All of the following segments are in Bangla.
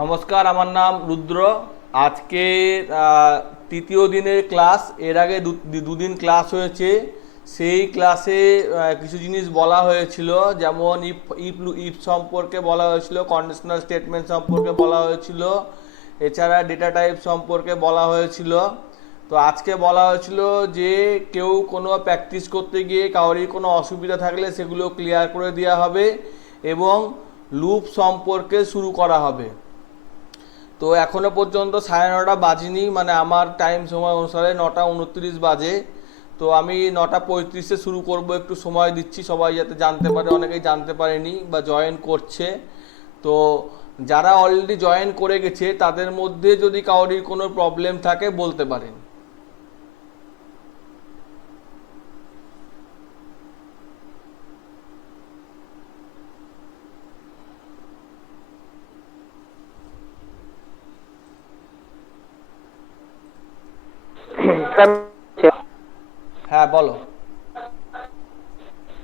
নমস্কার, আমার নাম রুদ্র। আজকে তৃতীয় দিনের ক্লাস। এর আগে দুদিন ক্লাস হয়েছে। সেই ক্লাসে কিছু জিনিস বলা হয়েছিল, যেমন ইফ ইফ ইফ সম্পর্কে বলা হয়েছিল, কন্ডিশনাল স্টেটমেন্ট সম্পর্কে বলা হয়েছিল, এছাড়া ডেটা টাইপ সম্পর্কে বলা হয়েছিল। তো আজকে বলা হয়েছিল যে কেউ কোনো প্র্যাকটিস করতে গিয়ে কারোরই কোনো অসুবিধা থাকলে সেগুলো ক্লিয়ার করে দেওয়া হবে এবং লুপ সম্পর্কে শুরু করা হবে। তো এখনো পর্যন্ত 9:30 বাজেনি, মানে আমার টাইম সময় অনুসারে 9:29 বাজে। তো আমি 9:35-এ শুরু করব, একটু সময় দিচ্ছি সবাই যাতে জানতে পারে, অনেকেই জানতে পারেনি বা জয়েন করছে। তো যারা অলরেডি জয়েন করে গেছে তাদের মধ্যে যদি কারোর কোনো প্রবলেম থাকে বলতে পারেন। স্যার হ্যাঁ, বলো।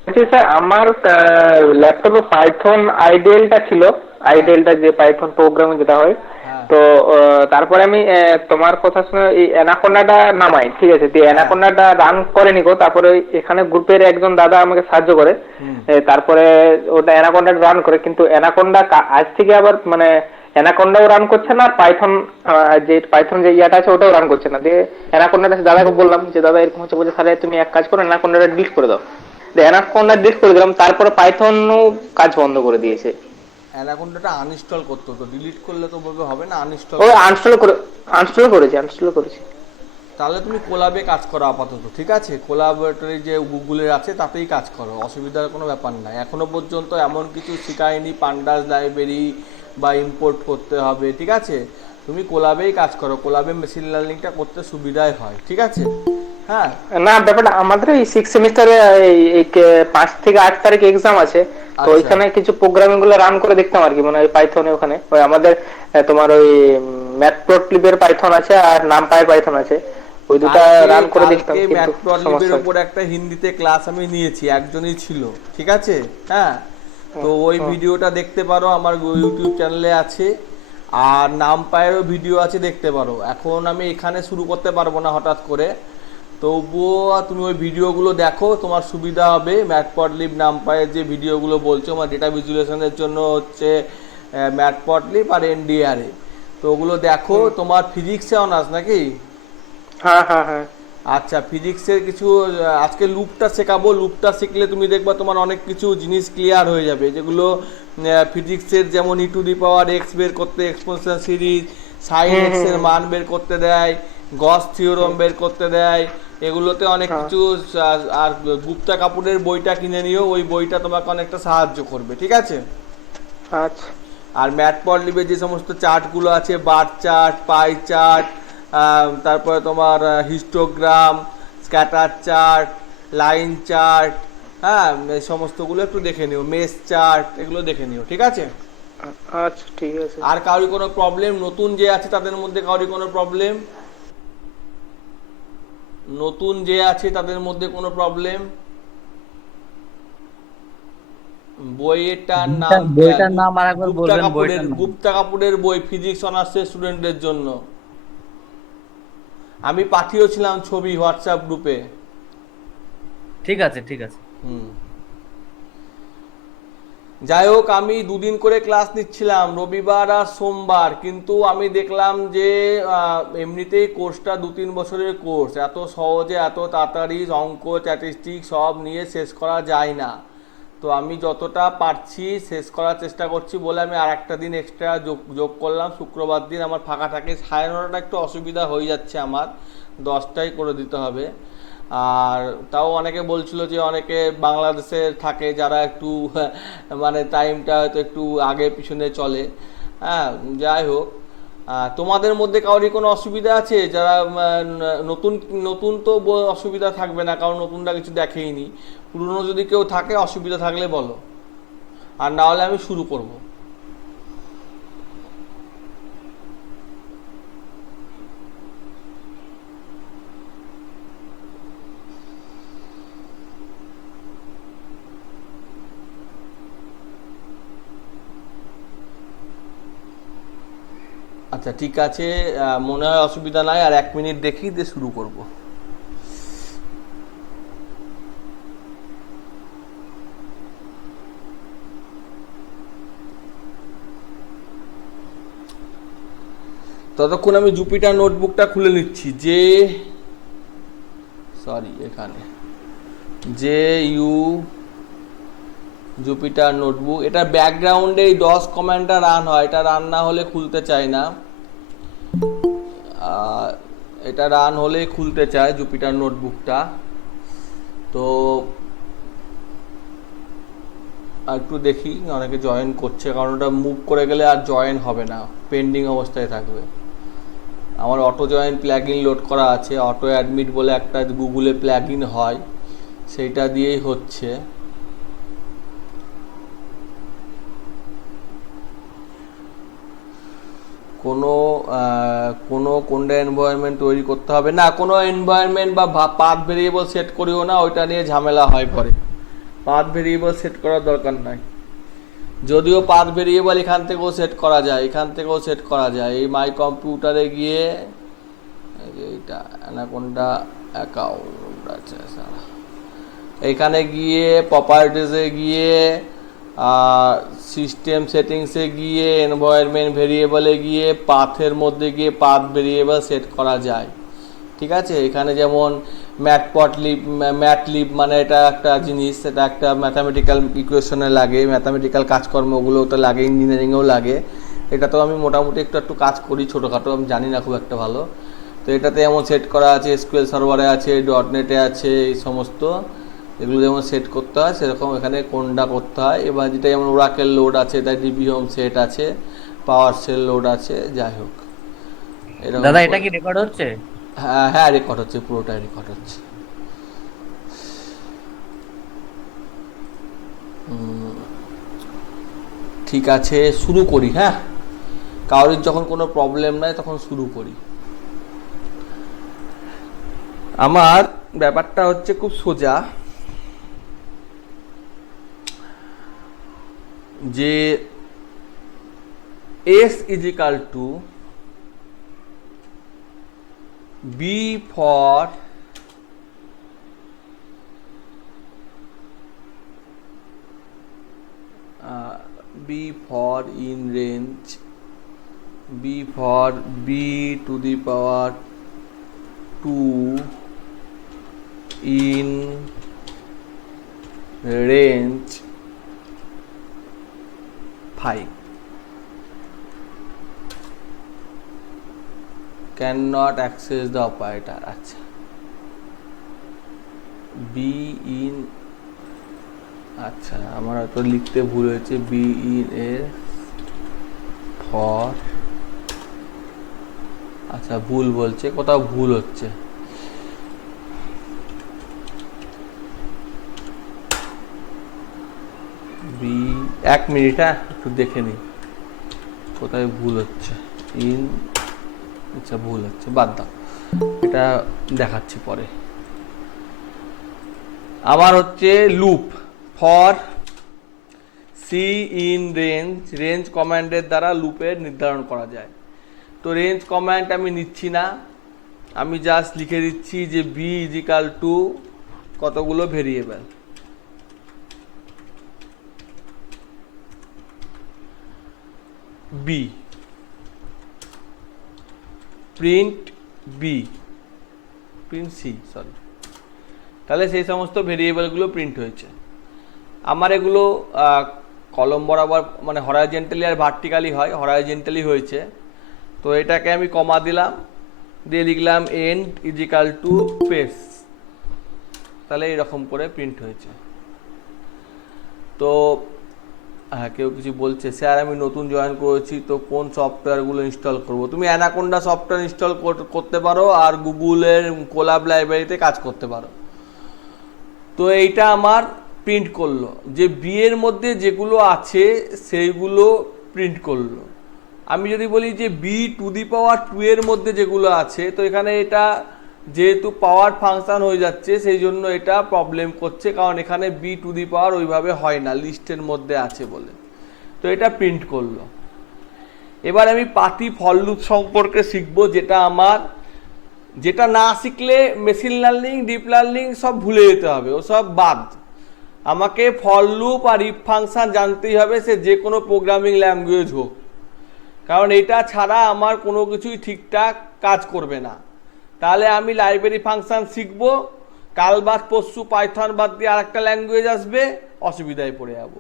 বলছি স্যার, আমার ল্যাপটপে পাইথন আইডিএলটা ছিল। হ্যাঁ, আইডিএলটা যে পাইথন প্রোগ্রামে যেটা হয়। হ্যাঁ, তো তারপরে আমি তোমার কথা শুনে এই অ্যানাকোন্ডাটা নামাই, ঠিক আছে, দিয়ে হ্যাঁ। অ্যানাকোন্ডাটা রান করে নিকো। তারপরে এখানে গ্রুপের একজন দাদা আমাকে সাহায্য করে। হুম। তারপরে ওটা অ্যানাকোন্ডাটা রান করে, কিন্তু অ্যানাকোন্ডা আজ থেকে আবার মানে অ্যানাকোন্ডাও রান করছে না, আর পাইথন যে পাইথন যে ইয়াটা আছে ওটাও রান করছে না। দিয়ে অ্যানাকোন্ডাটা দাদাকে বললাম যে দাদা এরকম হচ্ছে, বলছে তাহলে তুমি এক কাজ করো, অ্যানাকোন্ডাটা ডিলিট করে দাও। অ্যানাকোন্ডা ডিলিট করে দিলাম, তারপরে পাইথনও কাজ বন্ধ করে দিয়েছে। অ্যানাকোন্ডাটা আনইনস্টল করতে হতো, ডিলিট করলে তো বলবে হবে না, আনইনস্টল ও করতে আনস্টল হতো। করে আনস্টল করেছি। তাহলে তুমি কোলাবে কাজ করো আপাতত, ঠিক আছে? কোলাবরেটরি যে গুগলের আছে তাতেই কাজ করো, অসুবিধার কোনো ব্যাপার নাই। এখনো পর্যন্ত এমন কিছু শেখায়নি পান্ডাস লাইব্রেরি বা ইম্পোর্ট করতে হবে, ঠিক আছে? তুমি কোলাবেই কাজ করো, কোলাবে মেশিন লার্নিংটা করতে সুবিধাই হয়, ঠিক আছে? হ্যাঁ। না, ব্যাপারটা আমাদের এই 6 সেমিস্টারে এই 5 থেকে 8 তারিখ এক্সাম আছে। তো আচ্ছা। ওইখানে কিছু প্রোগ্রামিং গুলো রান করে দেখতাম আর কি, মানে ওই পাইথনে ওখানে ওই আমাদের তোমার ওই ম্যাটপ্লটলিবের পাইথন আছে আর নামপাই পাইথন আছে। ওই দুটা কালকে রান করে দেখতাম, কালকে কিন্তু ম্যাটপ্লটলিবের সমস্যা ওপর হচ্ছে। একটা হিন্দিতে ক্লাস আমি নিয়েছি, একজনই ছিল, ঠিক আছে? হ্যাঁ। তো হুম, ওই হুম। ভিডিওটা দেখতে পারো, আমার ইউটিউব চ্যানেলে আছে। আর নামপায়েরও ভিডিও আছে, দেখতে পারো। এখন আমি এখানে শুরু করতে পারবো না হঠাৎ করে, তবুও তুমি ওই ভিডিওগুলো দেখো, তোমার সুবিধা হবে। ম্যাটপ্লটলিব নামপায়ের যে ভিডিওগুলো বলছো, আমার ডেটা ভিজুয়ালাইজেশনের জন্য হচ্ছে ম্যাটপ্লটলিব আর এনডিআরএ। তো ওগুলো দেখো। হুম। তোমার ফিজিক্সে অনার্স নাকি? হ্যাঁ, হ্যাঁ, হ্যাঁ। আচ্ছা, ফিজিক্সের কিছু আজকে লুপটা শেখাবো। লুপটা শিখলে তুমি দেখবা তোমার অনেক কিছু জিনিস ক্লিয়ার হয়ে যাবে, যেগুলো ফিজিক্সের, যেমন e⁻x বের করতে, এক্সপোনেনশিয়াল সিরিজ, সাইন হুম, এক্স হুম, এর হুম, মান বের করতে দেয়, গস থিওরম হুম। বের করতে দেয়। এগুলোতে অনেক হ্যাঁ। কিছু। আর গুপ্তা কাপুরের বইটা কিনে নিও, ওই বইটা তোমাকে অনেকটা সাহায্য করবে, ঠিক আছে? আচ্ছা। আর ম্যাটপ্লটলিবে যে সমস্ত চার্টগুলো আছে, বার চার্ট, পাই চার্ট, তারপরে তোমার histogram, scatter chart, line chart, হ্যাঁ, এই সমস্তগুলো একটু দেখে নিও। মেস চার্ট, এগুলো দেখে নিও, ঠিক আছে? আচ্ছা, ঠিক আছে। আর কারোর কোনো প্রবলেম, নতুন যে আছে তাদের মধ্যে কারোর কোনো প্রবলেম? নতুন যে আছে তাদের মধ্যে কোনো প্রবলেম? বইয়েরটার নাম কি? বইটার নাম আর একবার বলবেন, বইটার নাম? গুপ্তা কাপুরের বই, ফিজিক্স অনার্সের স্টুডেন্টদের জন্য। আমি পাঠিয়েছিলাম ছবি হোয়াটসঅ্যাপ গ্রুপে। ঠিক আছে, ঠিক আছে। হুম। যাই হোক, আমি দুদিন করে ক্লাস নিচ্ছিলাম, রবিবার আর সোমবার, কিন্তু আমি দেখলাম যে এমনিতেই কোর্সটা 2-3 বছরের কোর্স, এত সহজে এত তাড়াতাড়ি অঙ্ক স্ট্যাটিস্টিক সব নিয়ে শেষ করা যায় না। তো আমি যতটা পারছি শেষ করার চেষ্টা করছি বলে আমি আর একটা দিন এক্সট্রা যোগ যোগ করলাম। শুক্রবার দিন আমার ফাঁকা থাকে। 9:30টা একটু অসুবিধা হয়ে যাচ্ছে আমার, 10টাই করে দিতে হবে। আর তাও অনেকে বলছিল যে অনেকে বাংলাদেশে থাকে যারা একটু মানে টাইমটা হয়তো একটু আগে পিছনে চলে। হ্যাঁ। যাই হোক, তোমাদের মধ্যে কারোরই কোনো অসুবিধা আছে? যারা নতুন নতুন তো অসুবিধা থাকবে না, কারণ নতুনটা কিছু দেখেইনি। পুরনো যদি কেউ থাকে, অসুবিধা থাকলে বলো, আর না হলে আমি শুরু করব। আচ্ছা ঠিক আছে, মনে হয় অসুবিধা নাই, আর 1 মিনিট দেখি দিয়ে শুরু করব। ততক্ষণ আমি জুপিটার নোটবুকটা খুলে নিচ্ছি। যে সরি এখানে যে ইউ জুপিটার নোটবুক, এটা ব্যাকগ্রাউন্ডে এই ডস কমান্ডটা রান হয়, এটা রান না হলে খুলতে চায় না। এটা রান হলে খুলতে চায় জুপিটার নোটবুকটা। তো আর একটু দেখি, অনেকে জয়েন করছে, কারণ ওটা মুভ করে গেলে আর জয়েন হবে না, পেন্ডিং অবস্থায় থাকবে। আমার অটো জয়েন প্ল্যাগইন লোড করা আছে, অটো অ্যাডমিট বলে একটা গুগলে প্ল্যাগইন হয়, সেইটা দিয়েই হচ্ছে। কোনটা এনভায়রনমেন্ট তৈরি করতে হবে না, কোনো এনভায়রনমেন্ট বা পাথ ভেরিয়েবল সেট করিও না, ওইটা নিয়ে ঝামেলা হয় পরে। পাথ ভেরিয়েবল সেট করার দরকার নাই। যদিও পাথ ভেরিয়েবল এখান থেকেও সেট করা যায়, এখান থেকেও সেট করা যায়। এই মাই কম্পিউটারে গিয়ে এইটা অ্যানাকোন্ডা অ্যাকাউন্ট আছে সারা, এখানে গিয়ে প্রপার্টিসে গিয়ে সিস্টেম সেটিংসে গিয়ে এনভায়রনমেন্ট ভেরিয়েবলে গিয়ে পাথের মধ্যে গিয়ে পাথ ভেরিয়েবল সেট করা যায়। ঠিক আছে, এখানে যেমন ম্যাটলিব মানে এটা একটা জিনিস, এটা একটা ম্যাথামেটিক্যাল ইকুয়েশনে লাগে, ম্যাথামেটিক্যাল কাজকর্মগুলো তো লাগে, ইঞ্জিনিয়ারিংয়েও লাগে। এটা তো আমি মোটামুটি একটু কাজ করি ছোটোখাটো, আমি জানি না খুব একটা ভালো। তো এটাতে যেমন সেট করা আছে, এসকিউএল সার্ভারে আছে, ডটনেটে আছে, এই সমস্ত এগুলো যেমন সেট করতে হয় সেরকম এখানে কোনটা করতে হয়। এবার যেটা যেমন ওরাকেল লোড আছে, তাই ডিবি হোম সেট আছে, পাওয়ার সেল লোড আছে, যাই হোক এরকম। দাদা এটা কি রেকর্ড হচ্ছে? হ্যাঁ হ্যাঁ রেকর্ড হচ্ছে, পুরোটাই রেকর্ড হচ্ছে। ঠিক আছে শুরু করি। হ্যাঁ, কারোর যখন কোনো প্রবলেম নাই তখন শুরু করি। আমার ব্যাপারটা হচ্ছে খুব সোজা, যে S is equal to B for in range, B for B to the power 2 in range 5 cannot access the operator। আচ্ছা, B in, আচ্ছা আমার তো লিখতে ভুল হয়েছে, B in এর ফর, আচ্ছা ভুল বলছে, কোথাও ভুল হচ্ছে। বি, 1 মিনিট, হ্যাঁ একটু দেখে নিই কোথায় ভুল হচ্ছে। ইন, আচ্ছা ভুল হচ্ছে, বাদ দাও, এটা দেখাচ্ছি পরে। আমার হচ্ছে loop for c in range, range কমান্ডের দ্বারা লুপের নির্ধারণ করা যায়। তো রেঞ্জ কমান্ড আমি নিচ্ছি না, আমি জাস্ট লিখে দিচ্ছি যে বি ইজ ইকাল টু কতগুলো variable, b print b, print c, sorry, তাহলে সেই সমস্ত ভেরিয়েবলগুলো প্রিন্ট হয়েছে। আমার এগুলো কলম বরাবর মানে হরাইজেন্টালি আর ভার্টিক্যালি হয়, হরাইজেন্টালি হয়েছে। তো এটাকে আমি কমা দিলাম, দিয়ে লিখলাম end is equal to space, তাহলে এইরকম করে প্রিন্ট হয়েছে। তো হ্যাঁ, কেউ কিছু বলছে স্যার আমি নতুন জয়েন করেছি, তো কোন সফটওয়্যারগুলো ইনস্টল করব? তুমি অ্যানাকোন্ডা সফটওয়্যার ইনস্টল করতে পারো আর গুগলের কোলাব লাইব্রেরিতে কাজ করতে পারো। তো এইটা আমার প্রিন্ট করলো, যে বি এর মধ্যে যেগুলো আছে সেইগুলো প্রিন্ট করলো। আমি যদি বলি যে বি টু দি পাওয়ার 2 এর মধ্যে যেগুলো আছে, তো এখানে এটা যেহেতু পাওয়ার ফাংশন হয়ে যাচ্ছে সেই জন্য এটা প্রবলেম করছে, কারণ এখানে বি টু দি পাওয়ার ওইভাবে হয় না, লিস্টের মধ্যে আছে বলে। তো এটা প্রিন্ট করলো। এবার আমি পাতি ফল লুপ সম্পর্কে শিখবো, যেটা না শিখলে মেশিন লার্নিং ডিপ লার্নিং সব ভুলে যেতে হবে, ও সব বাদ। আমাকে ফল লুপ আর ইফ ফাংশন জানতেই হবে, সে যে কোনো প্রোগ্রামিং ল্যাঙ্গুয়েজ হোক, কারণ এটা ছাড়া আমার কোনো কিছুই ঠিকঠাক কাজ করবে না। তাহলে আমি লাইব্রেরি ফাংশন শিখবো, কাল বাদ পরশু পাইথন বাদ দিয়ে আর একটা ল্যাঙ্গুয়েজ আসবে, অসুবিধায় পড়ে যাবো।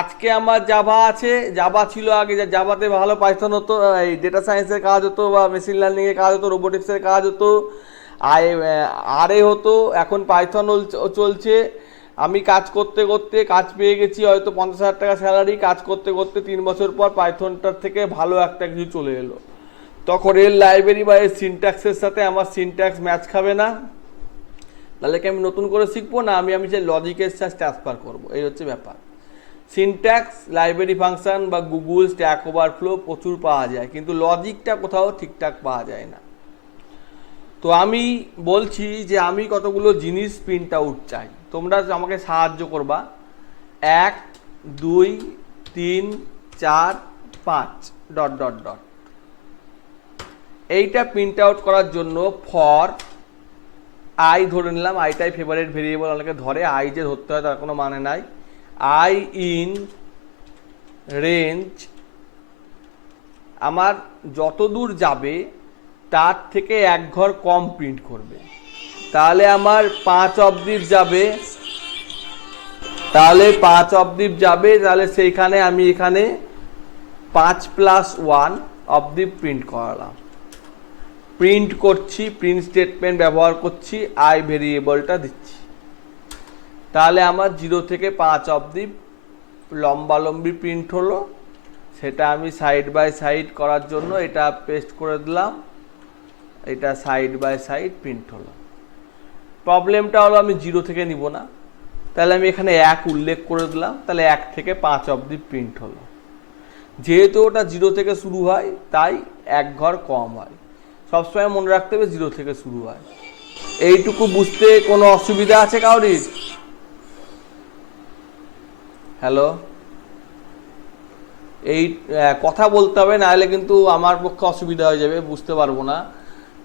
আজকে আমার জাভা আছে, জাভা ছিল আগে, জাভাতে ভালো পাইথন হতো, এই ডেটা সায়েন্সের কাজ হতো বা মেশিন লার্নিংয়ের কাজ হতো, রোবোটিক্সের কাজ হতো, আরে হতো, এখন পাইথন চলছে। আমি কাজ করতে করতে কাজ পেয়ে গেছি, হয়তো 50,000 টাকা স্যালারি, কাজ করতে করতে 3 বছর পর পাইথনটার থেকে ভালো একটা কিছু চলে এলো, তখন এর লাইব্রেরি বা এর সিনট্যাক্সের সাথে আমার সিনট্যাক্স ম্যাচ খাবে না। তাহলে কি আমি নতুন করে শিখবো না আমি সেই লজিকের সাথে ট্রান্সফার করবো? এই হচ্ছে ব্যাপার। সিনট্যাক্স, লাইব্রেরি ফাংশন বা গুগল স্ট্যাক ওভারফ্লো প্রচুর পাওয়া যায়, কিন্তু লজিকটা কোথাও ঠিকঠাক পাওয়া যায় না। তো আমি বলছি যে আমি কতগুলো জিনিস প্রিন্ট আউট চাই, তোমরা আমাকে সাহায্য করবা। 1 2 3 4 5 ডট ডট ডট, এইটা প্রিন্ট আউট করার জন্য ফর আই ধরে নিলাম, আইটাই ফেভারিট ভেরিয়েবল, অনেকে ধরে, আই যে ধরতে হয় তার কোনো মানে নাই। আই ইন রেঞ্জ, আমার যত দূর যাবে তার থেকে 1 ঘর কম প্রিন্ট করবে। তাহলে আমার 5 অবধি যাবে, তাহলে সেইখানে আমি এখানে 5 + 1 অবধি প্রিন্ট করালাম। প্রিন্ট করছি, প্রিন্ট স্টেটমেন্ট ব্যবহার করছি, আই ভেরিয়েবলটা দিচ্ছি। তাহলে আমার 0 থেকে 5 অবধি লম্বালম্বি প্রিন্ট হলো। সেটা আমি সাইড বাই সাইড করার জন্য এটা পেস্ট করে দিলাম, এটা সাইড বাই সাইড প্রিন্ট হলো। প্রবলেমটা হলো আমি 0 থেকে নিব না, তাহলে আমি এখানে 1 উল্লেখ করে দিলাম, তাহলে 1 থেকে 5 অবধি প্রিন্ট হলো। যেহেতু ওটা 0 থেকে শুরু হয় তাই 1 ঘর কম হয়। সবসময় মনে রাখতে হবে 0 থেকে শুরু হয়। এইটুকু বুঝতে কোনো অসুবিধা আছে কাউরির? হ্যালো, এই কথা বলতে হবে, নাহলে কিন্তু আমার পক্ষে অসুবিধা হয়ে যাবে, বুঝতে পারবো না।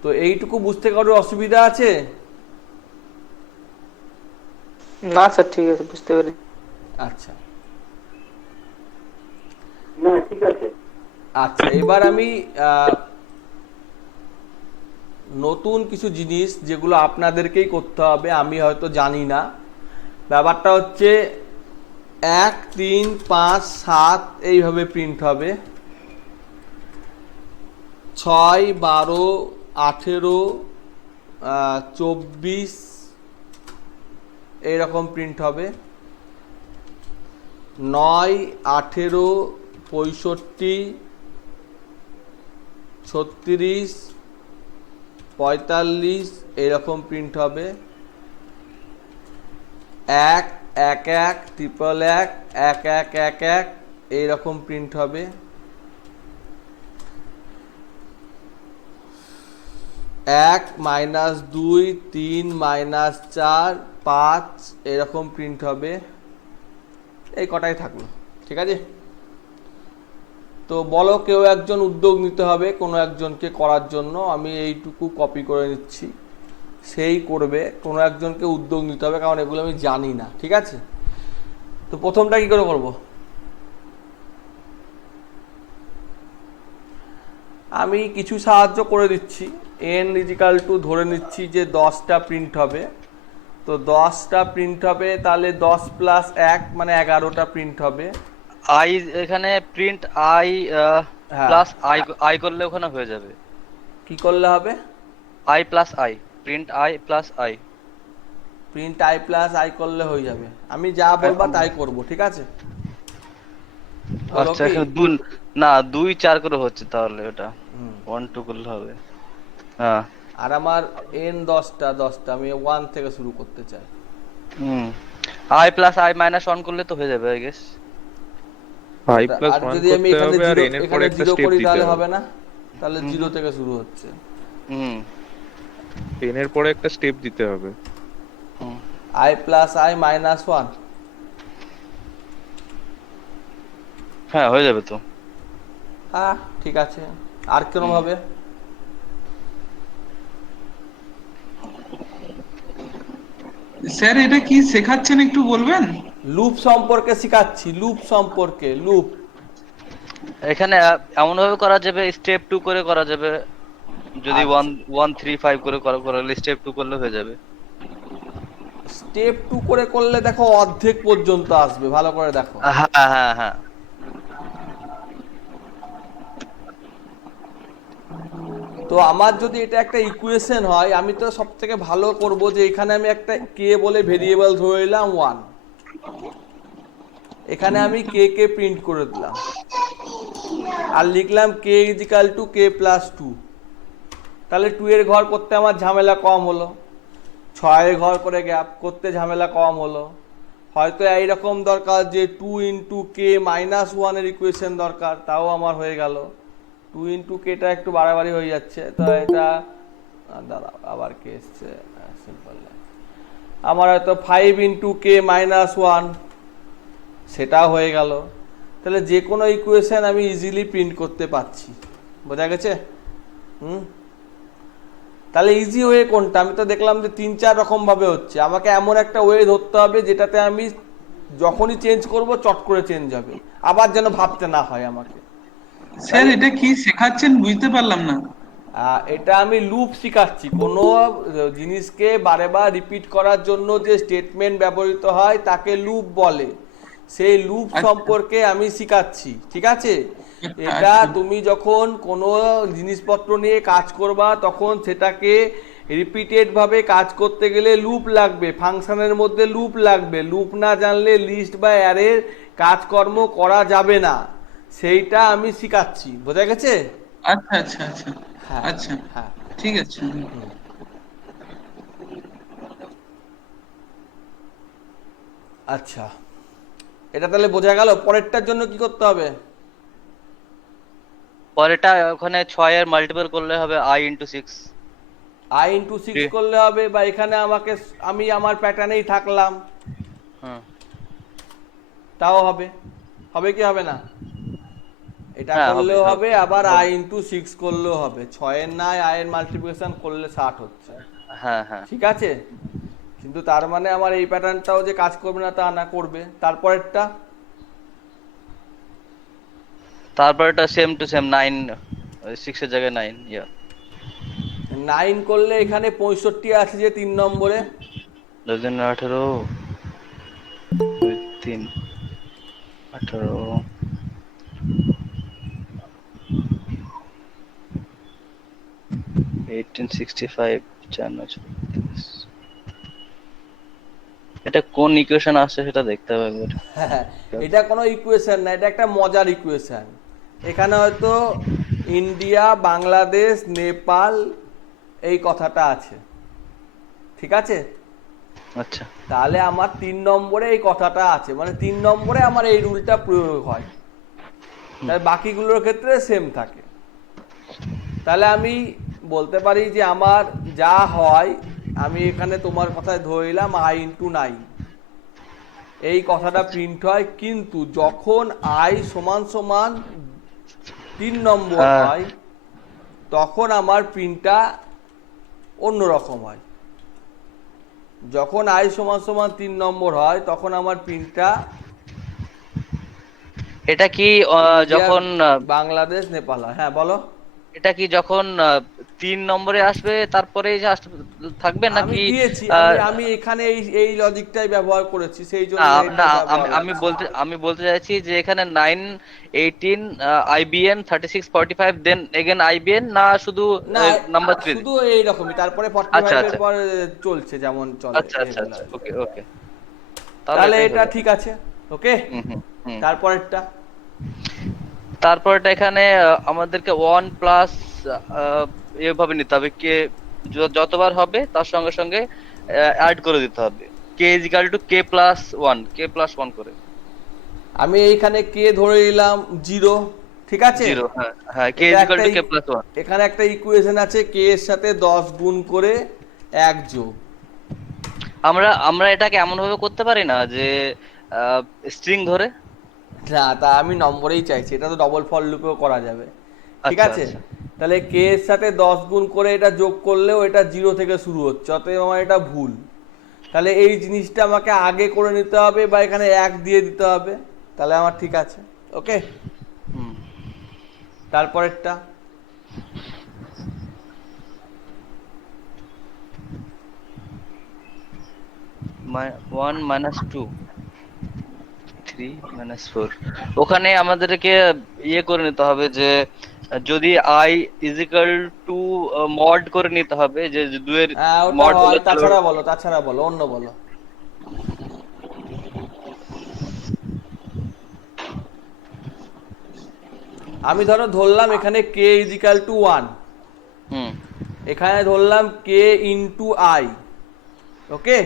তো এইটুকু বুঝতে কারোর অসুবিধা আছে? না স্যার, ঠিক আছে, বুঝতে পেরেছি। আচ্ছা না, ঠিক আছে। আচ্ছা, এবার আমি নতুন কিছু জিনিস যেগুলো আপনাদেরকেই করতে হবে, আমি হয়তো জানি না। ব্যাপারটা হচ্ছে 1 3 5 7 এইভাবে প্রিন্ট হবে, 6 12 18 24 এইরকম প্রিন্ট হবে, 9 18 65 36 45 এইরকম প্রিন্ট হবে, 1 1 1 1 1 1 1 1 1 এইরকম প্রিন্ট হবে, 1 -2 3 -4 5 এরকম প্রিন্ট হবে। এই কটাই থাকলো, ঠিক আছে? তো বলো, কেউ একজন উদ্যোগ নিতে হবে কোনো একজনকে করার জন্য। আমি এইটুকু কপি করে নিচ্ছি, সেই করবে। কোনো একজনকে উদ্যোগ নিতে হবে, কারণ এগুলো আমি জানি না, ঠিক আছে? তো প্রথমটা কি করে করব? আমি কিছু সাহায্য করে দিচ্ছি। n = ধরে নিচ্ছি যে 10টা প্রিন্ট হবে, তো 10টা প্রিন্ট হবে, তাহলে 10 + 1 মানে 11টা প্রিন্ট হবে। আই এখানে print I plus I, I করলে ওখানে হয়ে যাবে। কি করলে হবে? I plus I, print I plus I, print I plus I করলে হয়ে যাবে। আমি যা বলবা তাই করব, ঠিক আছে? আচ্ছা, এখানে 2 না 2 4 করে হচ্ছে, তাহলে ওটা 1 2 করলে হবে। হ্যাঁ, আর আমার n 10টা আমি 1 থেকে শুরু করতে চাই। আই প্লাস আই মাইনাস 1 করলে তো হয়ে যাবে আই গেস। i plus আর 1 যদি আমি করতে এখানে হবে, আর 0 n এর পরে এখানে একটা 0 স্টেপ করি দিতে তাহলে হবে। হবে না? তাহলে 0 থেকে শুরু হচ্ছে। n এর পরে একটা স্টেপ দিতে হবে। i plus i minus 1। হ্যাঁ, হয়ে যাবে তো। হ্যাঁ, ঠিক আছে, আর কোনো ভাবে? স্যার এটা কি শেখাচ্ছেন একটু বলবেন? লুপ সম্পর্কে শেখাচ্ছি, লুপ সম্পর্কে, লুপ। এখানে এমন ভাবে করা যাবে, স্টেপ 2 করে করা যাবে। যদি আচ্ছা। 1 1 3 5 করে করলে স্টেপ 2 করলে হয়ে যাবে। স্টেপ 2 করে করলে দেখো অর্ধেক পর্যন্ত আসবে, ভালো করে দেখো। হ্যাঁ হ্যাঁ হ্যাঁ। তো আমার যদি এটা একটা ইকুয়েশন হয়, আমি তো সব থেকে ভালো করব যে এখানে আমি একটা কে বলে ভেরিয়েবল ধরে নিলাম 1, এখানে আমি কে কে প্রিন্ট করে দিলাম আর লিখলাম কে ইজিক্যাল টু কে প্লাস 2। তাহলে 2 এর ঘর করতে আমার ঝামেলা কম হলো, 6 এর ঘর করে গ্যাপ করতে ঝামেলা কম হলো। হয়তো এইরকম দরকার যে 2 ইন্টু কে মাইনাস 1 এর ইকুয়েশন দরকার, তাও আমার হয়ে গেল। 2 ইন্টু কেটা একটু বাড়াবাড়ি হয়ে যাচ্ছে, তো এটা দাঁড়া আবার কে এসছে, সিম্পল। আমার হয়তো 5 ইন্টু কে মাইনাস 1, সেটাও হয়ে গেল। তাহলে যে কোনো ইকুয়েশন আমি ইজিলি প্রিন্ট করতে পারছি, বোঝা গেছে? তাহলে ইজি ওয়ে কোনটা? আমি তো দেখলাম যে 3-4 রকম ভাবে হচ্ছে। আমাকে এমন একটা ওয়ে ধরতে হবে যেটাতে আমি যখনই চেঞ্জ করব চট করে চেঞ্জ হবে, আবার যেন ভাবতে না হয় আমাকে। স্যার এটা কি শেখাচ্ছেন বুঝতে পারলাম না। এটা আমি লুপ শিখাচ্ছি। কোনো জিনিসকে বারে বার রিপিট করার জন্য যে স্টেটমেন্ট ব্যবহৃত হয় তাকে লুপ বলে, সেই লুপ সম্পর্কে আমি শিখাচ্ছি, ঠিক আছে? এটা তুমি যখন কোনো জিনিসপত্র নিয়ে কাজ করবা তখন সেটাকে রিপিটেড ভাবে কাজ করতে গেলে লুপ লাগবে, ফাংশনের মধ্যে লুপ লাগবে। লুপ না জানলে লিস্ট বা অ্যারের কাজকর্ম করা যাবে না, সেইটা আমি শিখাচ্ছি, বোঝা গেছে? আচ্ছা আচ্ছা আচ্ছা হ্যাঁ আচ্ছা, হ্যাঁ। ঠিক আছে। আচ্ছা, এটা তাহলে বোঝা গেল। পরেরটার জন্য কি করতে হবে? পরেরটা ওখানে 6 এর মাল্টিপল করলে হবে i × 6। i ইন্টু 6 করলে হবে, বা এখানে আমাকে আমি আমার প্যাটার্নেই থাকলাম, হুম। তাও হবে। হবে কি হবে না? এটা হ্যাঁ, করলেও হবে, হবে, আবার হবে। i ইন্টু 6 করলেও হবে। 6 এর নাই i এর মাল্টিপ্লিকেশন করলে 60 হচ্ছে, হ্যাঁ হ্যাঁ। ঠিক আছে? কিন্তু তার মানে আমার এই প্যাটার্নটাও যে কাজ করবে না তা না, করবে। তারপরেরটা তারপরটা সেম টু সেম 9, 6 এর জায়গায় 9, ইয়া। 9 করলে এখানে 65 আছে যে 3 নম্বরে, 18 3 18 1865 4 এটা কোন ইকুয়েশন আসছে সেটা দেখতে হবে একবার। হ্যাঁ, এটা কোনো ইকুয়েশন না, এটা একটা মজার ইকুয়েশন। এখানে হয়তো ইন্ডিয়া, বাংলাদেশ, নেপাল এই কথাটা আছে, ঠিক আছে? আচ্ছা। তাহলে আমার 3 নম্বরে এই কথাটা আছে, মানে 3 নম্বরে আমার এই রুলটা প্রয়োগ হয়, তাই বাকিগুলোর ক্ষেত্রে সেম থাকে। তাহলে আমি বলতে পারি যে আমার যা হয়, আমি এখানে তোমার কথায় ধরে নিলাম i ইন্টু 9, এই কথাটা প্রিন্ট হয়। কিন্তু যখন i সমান সমান 3 নম্বর হ্যাঁ। হয় তখন আমার প্রিন্টটা অন্যরকম হয়। যখন i সমান সমান 3 নম্বর হয় তখন আমার প্রিন্টটা এটা কি যখন বাংলাদেশ, নেপাল হয়। হ্যাঁ বলো। এটা কি যখন 3 নম্বরে আসবে তারপরে থাকবে আমি নাকি? দিয়েছি, আমি এখানে এই এই লজিকটাই ব্যবহার করেছি, সেই জন্য না এটা না, ব্যবহার আমি হচ্ছে। আমি বলতে চাইছি যে এখানে 9 18 IBN 36 45 দেন এগেন IBN, না শুধু না, নাম্বার 3? শুধু এইরকমই, তারপরে আচ্ছা 45 এর আচ্ছা পর চলছে যেমন চলে আচ্ছা আচ্ছা আচ্ছা, রেগুলার। ওকে ওকে। তাহলে এটাই এটা হলো। ঠিক আছে, ওকে। হুম হুম হুম। তারপরেরটা তারপরটা এখানে আমাদেরকে 1 প্লাস এভাবে নিতে হবে, কে যতবার হবে তার সঙ্গে সঙ্গে অ্যাড করে দিতে হবে। K is equal to k plus 1, k plus 1 করে। আমি এইখানে কে ধরে নিলাম 0, ঠিক আছে? 0, হ্যাঁ হ্যাঁ, কে এটা ইজ ইকুয়াল একটা টু কে প্লাস 1। এখানে একটা ইকুয়েশন আছে, কে এর সাথে 10 গুণ করে 1 যোগ। আমরা আমরা এটাকে এমন ভাবে করতে পারি না যে স্ট্রিং ধরে? না, তা আমি নম্বরেই চাইছি, এটা তো ডবল ফর লুপেও করা যাবে। ঠিক আচ্ছা, আছে? আচ্ছা। তাহলে কে এর সাথে 10 গুণ করে এটা যোগ করলেও এটা 0 থেকে শুরু হচ্ছে, অতএব আমার এটা ভুল। তাহলে এই জিনিসটা আমাকে আগে করে নিতে হবে বা এখানে 1 দিয়ে দিতে হবে, তাহলে আমার ঠিক আছে। ওকে, হুম। তারপরেরটা। 1 minus 2 3 minus 4, ওখানে আমাদেরকে ইয়ে করে নিতে হবে যে যদি i is equal to mod করে নিতে হবে, যে 2 এর ওটা mod হলো হয়, তাহলে তাছাড়া বলো, অন্য বলো। আমি ধরলাম এখানে কে ইজ ইকাল টু 1, হুম এখানে ধরলাম কে ইন্টু আই। ওকে,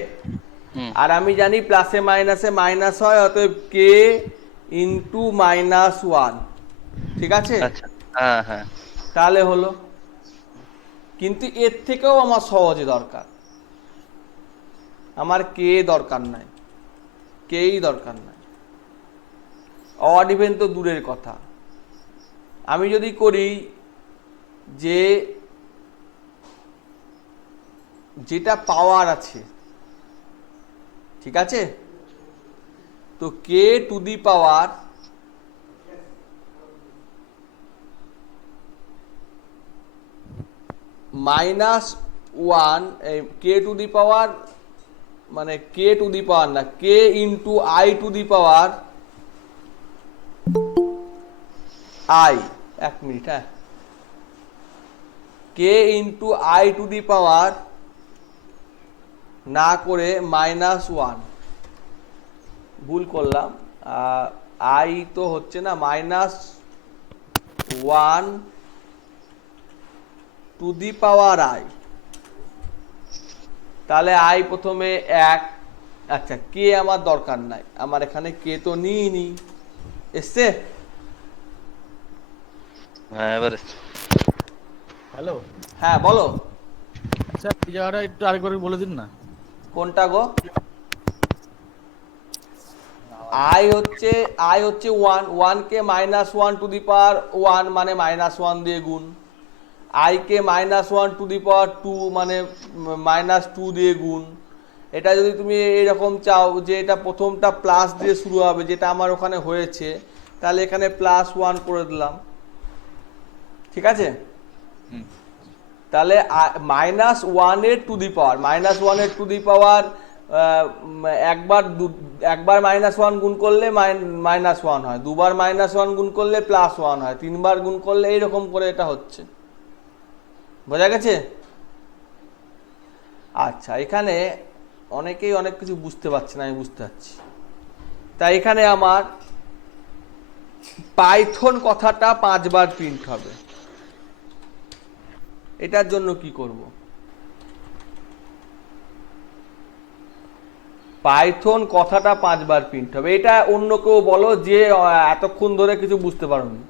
হুম আর আমি জানি প্লাসে মাইনাসে মাইনাস হয়, অতএব কে ইন্টু -1। ঠিক আছে, আচ্ছা, হ্যাঁ হ্যাঁ। তাহলে হলো। কিন্তু এর থেকেও আমার সহজে দরকার, আমার কে দরকার নাই, কেই দরকার নাই, অড ইভেন তো দূরের কথা। আমি যদি করি যে যেটা পাওয়ার আছে, ঠিক আছে, তো কে two the power -1, K two the পাওয়ার মানে কে টু দি পাওয়ার না, k into i to the power i, 1 minute, হ্যাঁ, k into i to the power না করে -1, ভুল করলাম, আই তো হচ্ছে না, -1 টু দি পাওয়ার আই, তাহলে আই প্রথমে 1। আচ্ছা, কে আমার দরকার নাই, আমার এখানে কে তো নিইনি, এসছে। হ্যাঁ এবারে হ্যালো, হ্যাঁ বলো, আচ্ছা এই জায়গাটা একটু আরেকবার বলে দিন না। কোনটা গো? আই হচ্ছে 1 কে -1 টু দি পাওয়ার 1 মানে -1 দিয়ে গুণ, I K -1 to the power 2 মানে -2 দিয়ে গুণ। এটা যদি তুমি এরকম চাও যে এটা প্রথমটা প্লাস দিয়ে শুরু হবে, যেটা আমার ওখানে হয়েছে, তাহলে এখানে +1 করে দিলাম। ঠিক আছে, তাহলে -1 এর টু দি পাওয়ার, -1 এর টু দি পাওয়ার একবার -1 গুণ করলে -1 হয়, দুবার -1 গুণ করলে +1 হয়, তিনবার গুণ করলে এইরকম করে এটা হচ্ছে। বোঝা গেছে? আচ্ছা, এখানে অনেকেই অনেক কিছু বুঝতে পারছে না, আমি বুঝতে পারছি। তাই এখানে আমার পাইথন কথাটা 5 বার প্রিন্ট হবে। এটার জন্য কি করব? পাইথন কথাটা 5 বার প্রিন্ট হবে। এটা অন্য কেউ বলো যে এতক্ষণ ধরে কিছু বুঝতে পারোনি।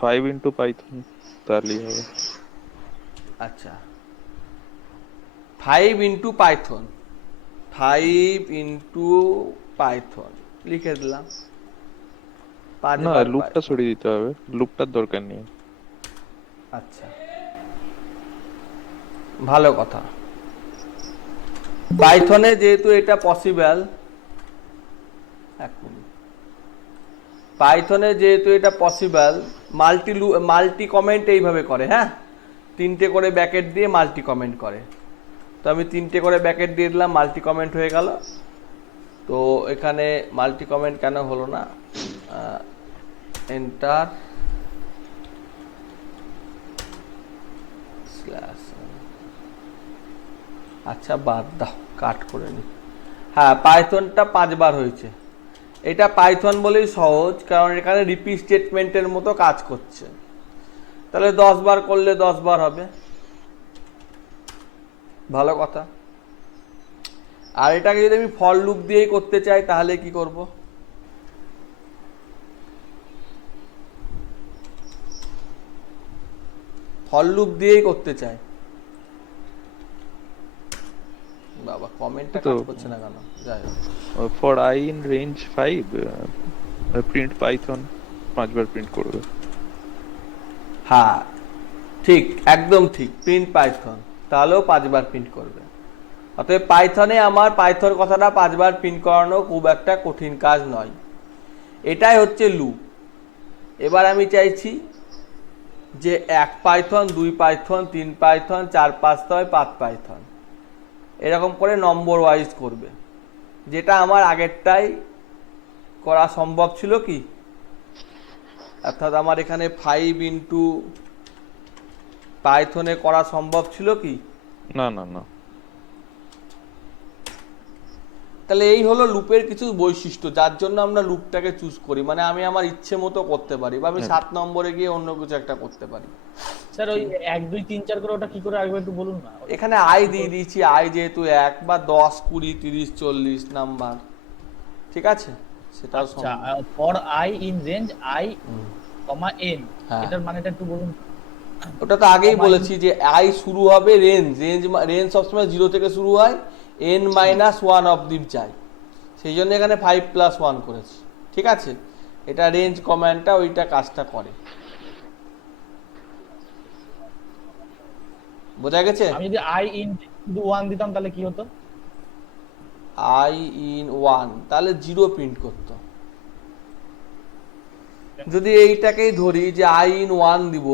5 ইন্টু পাইথন তাহলেই হবে। আচ্ছা, 5 ইন্টু পাইথন, 5 ইন্টু পাইথন লিখে দিলাম। না, লুপটা সরিয়ে দিতে হবে, লুপটার দরকার নেই। আচ্ছা, ভালো কথা। পাইথনে যেহেতু এটা পসিবল, পাইথনে যেহেতু এটা পসিবল, মাল্টি কমেন্ট এইভাবে করে, হ্যাঁ, 3টে করে ব্যাকেট দিয়ে মাল্টি কমেন্ট করে। তো আমি 3টে করে ব্যাকেট দিয়ে দিলাম, মাল্টি কমেন্ট হয়ে গেল। তো এখানে মাল্টি কমেন্ট কেন হলো না? এন্টার স্ল্যাশ, আচ্ছা বাদ দাও, কাট করে নি। হ্যাঁ, পাইথনটা 5 বার হয়েছে। এটা পাইথন বলেই সহজ, কারণ এখানে রিপিট স্টেটমেন্টের মতো কাজ করছে। তাহলে 10 বার করলে 10 বার হবে, ভালো কথা। আর এটাকে যদি আমি ফর লুপ দিয়েই করতে চাই, তাহলে কি করব? ফর লুপ দিয়েই করতে চাই। বাবা, কমেন্টটা কাজ করছে না কেন? যাই হোক, for I in range 5 print Python. 5 bar print করবে। হ্যাঁ ঠিক, একদম ঠিক, প্রিন্ট পাইথন, তাহলেও 5 বার প্রিন্ট করবে। অতএব পাইথনে আমার পাইথন কথাটা 5 বার প্রিন্ট করানো খুব একটা কঠিন কাজ নয়। এটাই হচ্ছে লুপ। এবার আমি চাইছি যে 1 পাইথন, 2 পাইথন, 3 পাইথন, 4, 5, 6, 5 পাইথন, এরকম করে নম্বর ওয়াইজ করবে, যেটা আমার আগেরটাই করা সম্ভব ছিল কি, অর্থাৎ আমার এখানে 5 ইন্টু পাইথনে করা সম্ভব ছিল কি? না না না, তাহলে এই হলো লুপের কিছু বৈশিষ্ট্য, যার জন্য আমরা লুপটাকে চুজ করি। মানে আমি আমার ইচ্ছে মতো করতে পারি, বা আমি 7 নম্বরে গিয়ে অন্য কিছু একটা করতে পারি। স্যার ওই 1 2 3 4 করে ওটা কি করে আরেকবার একটু বলুন না। এখানে আই দিয়ে দিয়েছি, আই যেহেতু 1 বা 10, 20, 30, 40 নাম্বার, ঠিক আছে, সেটাও আচ্ছা, সম্ভব। For I in range I comma N, হ্যাঁ। এটার মানেটা একটু বলুন। ওটা তো আগেই বলেছি যে আই শুরু হবে রেঞ্জ সবসময় 0 থেকে শুরু হয়, n-1 অবধি যায়, সেই জন্য এখানে 5 + 1 করেছি, ঠিক আছে। এটা রেঞ্জ কমান্ডটা ওইটা কাজটা করে, বোঝা গেছে? আমি যদি আই ইন শুধু 1 দিতাম তাহলে কি হতো? i-1 তাহলে 0 প্রিন্ট করতো। যদি এইটাকেই ধরি যে i-1 দিব,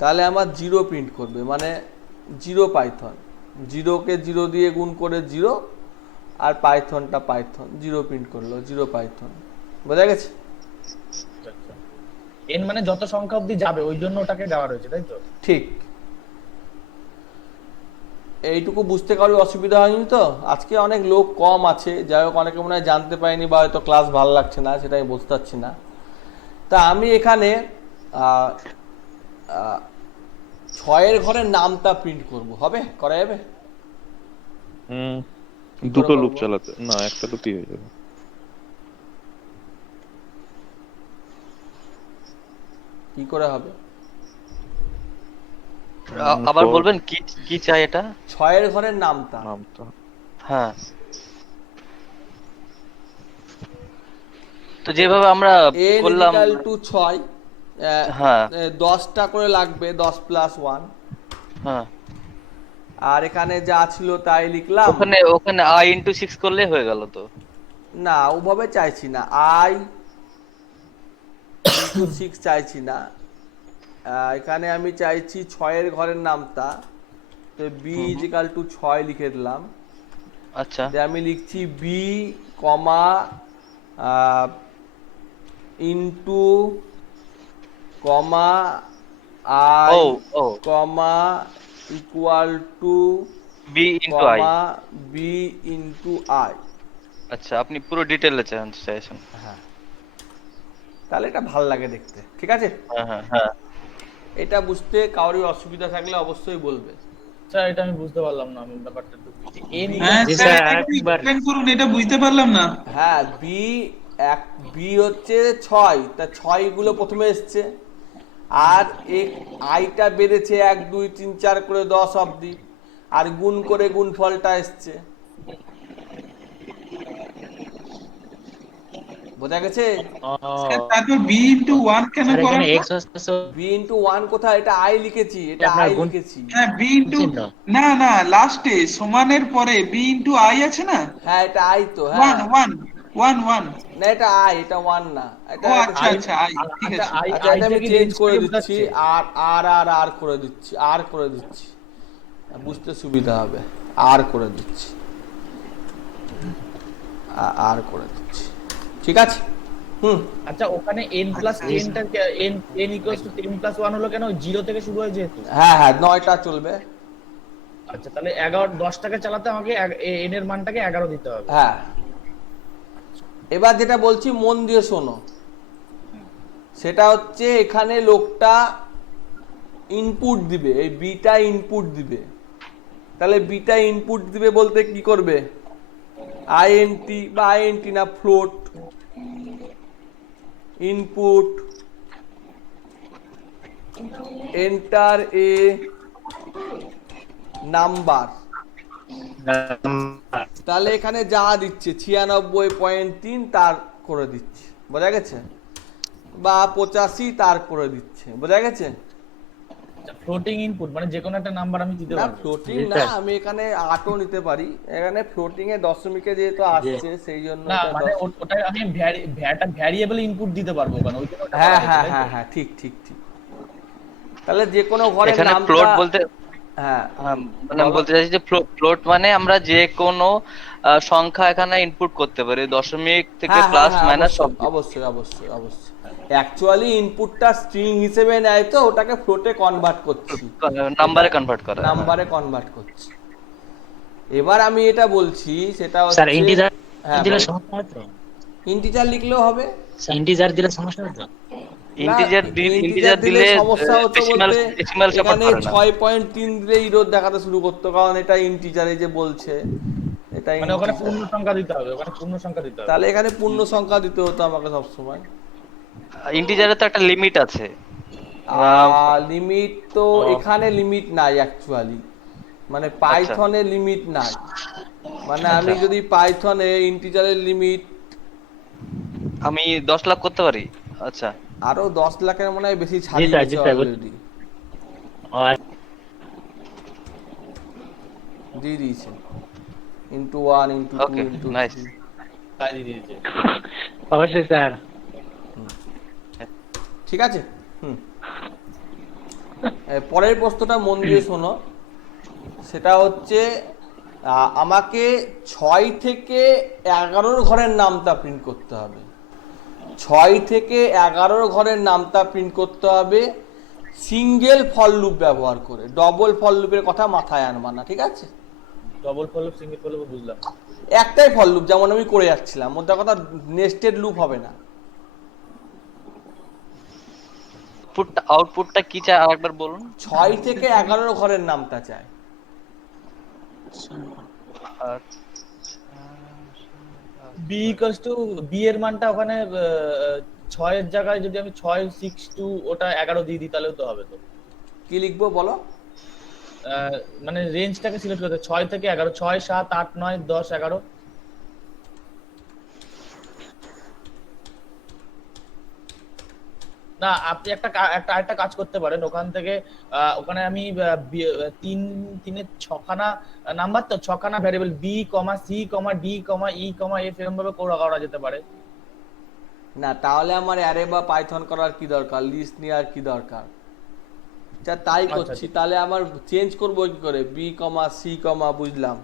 তাহলে আমার 0 প্রিন্ট করবে, মানে 0 পাইথন, 0কে 0 দিয়ে গুণ করে 0, আর পাইথনটা পাইথন 0 প্রিন্ট করলো, 0 পাইথন, বোঝা গেছে? এন মানে যত সংখ্যা অবধি যাবে ওই জন্য ওটাকে দেওয়া রয়েছে, তাই তো? ঠিক। এইটুকু বুঝতে কারো অসুবিধা হয়নি তো? আজকে অনেক লোক কম আছে, যাই হোক, অনেকে মনে হয় জানতে পারেনি বা হয়তো ক্লাস ভালো লাগছে না, সেটা আমি বুঝতে পারছি না। তা আমি এখানে 6-এর ঘরের নামটা প্রিন্ট করব, হবে? করা যাবে? দুটো লুপ চালাতে না, একটা লুপই হয়ে যাবে। কি করে হবে? আবার বলবেন কি কি চাই এটা? 6-এর ঘরের নামটা। হ্যাঁ, তো যেভাবে আমরা n করলাম, = 6, হ্যাঁ 10টা করে লাগবে, 10 + 1, হ্যাঁ, আর এখানে যা ছিল তাই লিখলাম। ওখানে ওখানে i * 6 করলে হয়ে গেল তো? না, ওভাবে চাইছি না, i * 6 চাইছি না, এখানে আমি চাইছি 6-এর ঘরের নামটা, তো b = 6 লিখে দিলাম। আচ্ছা, আমি লিখছি b, ইন্টু, i, ও ও equal to, b * i। b into i। আচ্ছা, আপনি পুরো ডিটেইলে চাইছেন। হ্যাঁ, তাহলে এটা ভাল লাগে দেখতে, ঠিক আছে। হ্যাঁ হ্যাঁ হ্যাঁ, এটা বুঝতে কারোর অসুবিধা থাকলে অবশ্যই বলবে। স্যার এটা আমি বুঝতে পারলাম না, আমি ব্যাপারটা একটু এন হ্যাঁ স্যার একটু এক্সপ্লেইন করুন, এটা বুঝতে পারলাম না। হ্যাঁ, b হচ্ছে 6, তা 6 গুলো প্রথমে এসছে, আর আইটা বেড়েছে 1 2 3 4 করে 10 অবধি, আর গুণ করে গুণফলটা এসছে, বোঝা গেছে? স্যার তারপর b * 1 কেন করা হলো? b * 1 কোথায়? এটা i লিখেছি, এটা i লিখেছি। হ্যাঁ b * না না, লাস্টে সমানের পরে b * i আছে না? হ্যাঁ, এটা i তো, হ্যাঁ 1 না, এটা i, এটা 1 না, এটা ও আচ্ছা আচ্ছা i, ঠিক আছে। আচ্ছা, এটা আমি চেঞ্জ করে দিচ্ছি, আর করে দিচ্ছি, আর করে দিচ্ছি, বুঝতে সুবিধা হবে, আর করে দিচ্ছি, আর করে দিচ্ছি, ঠিক আছে। আচ্ছা, ওখানে n + 10 টা n = 10 + 1 হলো কেন? 0 থেকে শুরু হয় যেহেতু। হ্যাঁ হ্যাঁ, 9টা চলবে। আচ্ছা, তাহলে 11 10 টাকে চালাতে আমাকে n এর মানটাকে 11 দিতে হবে। হ্যাঁ, এবার যেটা বলছি মন দিয়ে শোনো, সেটা হচ্ছে এখানে লোকটা ইনপুট দিবে, এই বিটা ইনপুট দিবে, তাহলে বিটা ইনপুট দিবে বলতে কি করবে? int বা int না, float input, enter a number, তাহলে এখানে যা দিচ্ছে 96.3 তার করে দিচ্ছে, বোঝা গেছে, বা 85 তার করে দিচ্ছে, বোঝা গেছে। ফ্লোটিং ইনপুট মানে যে কোনো একটা নাম্বার আমি দিতে না পারবো। ফ্লোটিং না, আমি এখানে 8ও নিতে পারি, এখানে ফ্লোটিং এ দশমিকে যেহেতু আসছে সেই জন্য না এটা মানে 10। ওটা আমি ভ্যারিয়েবল ইনপুট দিতে পারবো ওখানে, ওই জন্য ওটা করা হ্যাঁ হয়েছে, হ্যাঁ তাই তো? হ্যাঁ হ্যাঁ, ঠিক ঠিক ঠিক। তাহলে যে কোনো ঘরের এখানে নামটা, ফ্লোট বলতে হ্যাঁ মানে আমি বলো। বলতে চাইছি যে ফ্লোট মানে আমরা যে কোনো সংখ্যা এখানে ইনপুট করতে পারি, দশমিক থেকে হ্যাঁ হ্যাঁ প্লাস হ্যাঁ, মাইনাস সব অবশ্যই অবশ্যই অবশ্যই অবশ্যই। অ্যাকচুয়ালি ইনপুটটা স্ট্রিং হিসেবে নেয় তো ওটাকে ফ্লোটে কনভার্ট করছি, নাম্বারে কনভার্ট করা, হ্যাঁ। নাম্বারে কনভার্ট করছি। এবার আমি এটা বলছি সেটা স্যার হচ্ছে, ইন্টিজার হ্যাঁ দিলে বলো। সমস্যা হয় তো? ইন্টিজার লিখলেও হবে। ইন্টিজার দিলে সমস্যা হয় তো? না, ইন্টিজার ইন্টিজার দিলে দিলে সমস্যা হতো ডেসিমাল বলতে ডেসিমাল সাপোর্ট এখানে করে না। 6.3 দিলে ইরোর দেখাতে শুরু করতো, কারণ এটা ইন্টিজারে যে বলছে এটা মানে ওখানে ইন্টিজার। পূর্ণ সংখ্যা দিতে হবে, ওখানে পূর্ণ সংখ্যা দিতে হবে। তাহলে এখানে পূর্ণ সংখ্যা দিতে হতো আমাকে সবসময়। ইন্টিজারে তো একটা লিমিট আছে। লিমিট তো এখানে লিমিট নাই অ্যাকচুয়ালি, মানে আচ্ছা পাইথনে লিমিট নাই। মানে আমি যদি পাইথনে ইন্টিজারের লিমিট আমি 10 লাখ করতে পারি। আচ্ছা, আরো 10 লাখের মনে হয় বেশি জি ছাড়িয়ে স্যার, গেছে জি স্যার। অলরেডি, ও, দিয়ে দিয়েছে ইন্টু 1 ইন্টু 2 ওকে, ইন্টু নাইস। 3। তাই দিয়ে দিয়েছে। অবশ্যই স্যার। ঠিক আছে। হুম, পরের প্রশ্নটা মন দিয়ে শোনো, সেটা হচ্ছে আমাকে 6 থেকে 11 ঘরের নামটা প্রিন্ট করতে হবে। 6 থেকে 11 ঘরের নামটা প্রিন্ট করতে হবে সিঙ্গেল ফর লুপ ব্যবহার করে, ডবল ফর লুপের কথা মাথায় আনবা না, ঠিক আছে। ডবল ফলো সিঙ্গেল ফলো বুঝলাম। একটাই ফর লুপ যেমন আমি করে যাচ্ছিলাম, মোদ্দা কথা নেস্টেড লুপ হবে না। আউটপুটটা কি চাই আরেকবার বলুন। 6 থেকে 11 ঘরের নামটা চাই। বি ইকুয়ালস টু বি এর মানটা ওখানে 6 এর জায়গায় যদি আমি 6 6 2 ওটা 11 দিয়ে দিই তাহলেও তো হবে তো। কি লিখবো বলো। মানে রেঞ্জটাকে সিলেক্ট করতে 6 থেকে 11, 6 7 8 9 10 11। না আপনি একটা কাজ করতে পারেন, ওখান থেকে ওখানে আমি তিনের ছখানা নাম্বার, তো ছখানা variable B comma c comma D কমা ই কমা এফ এরকম ভাবে করা যেতে পারে। না তাহলে আমার অ্যারে বা পাইথন করার কি দরকার, লিস্ট নেওয়ার কি দরকার, যা তাই করছি। তাহলে আমার চেঞ্জ করবো কি করে, বি কমা সি কমা বুঝলাম,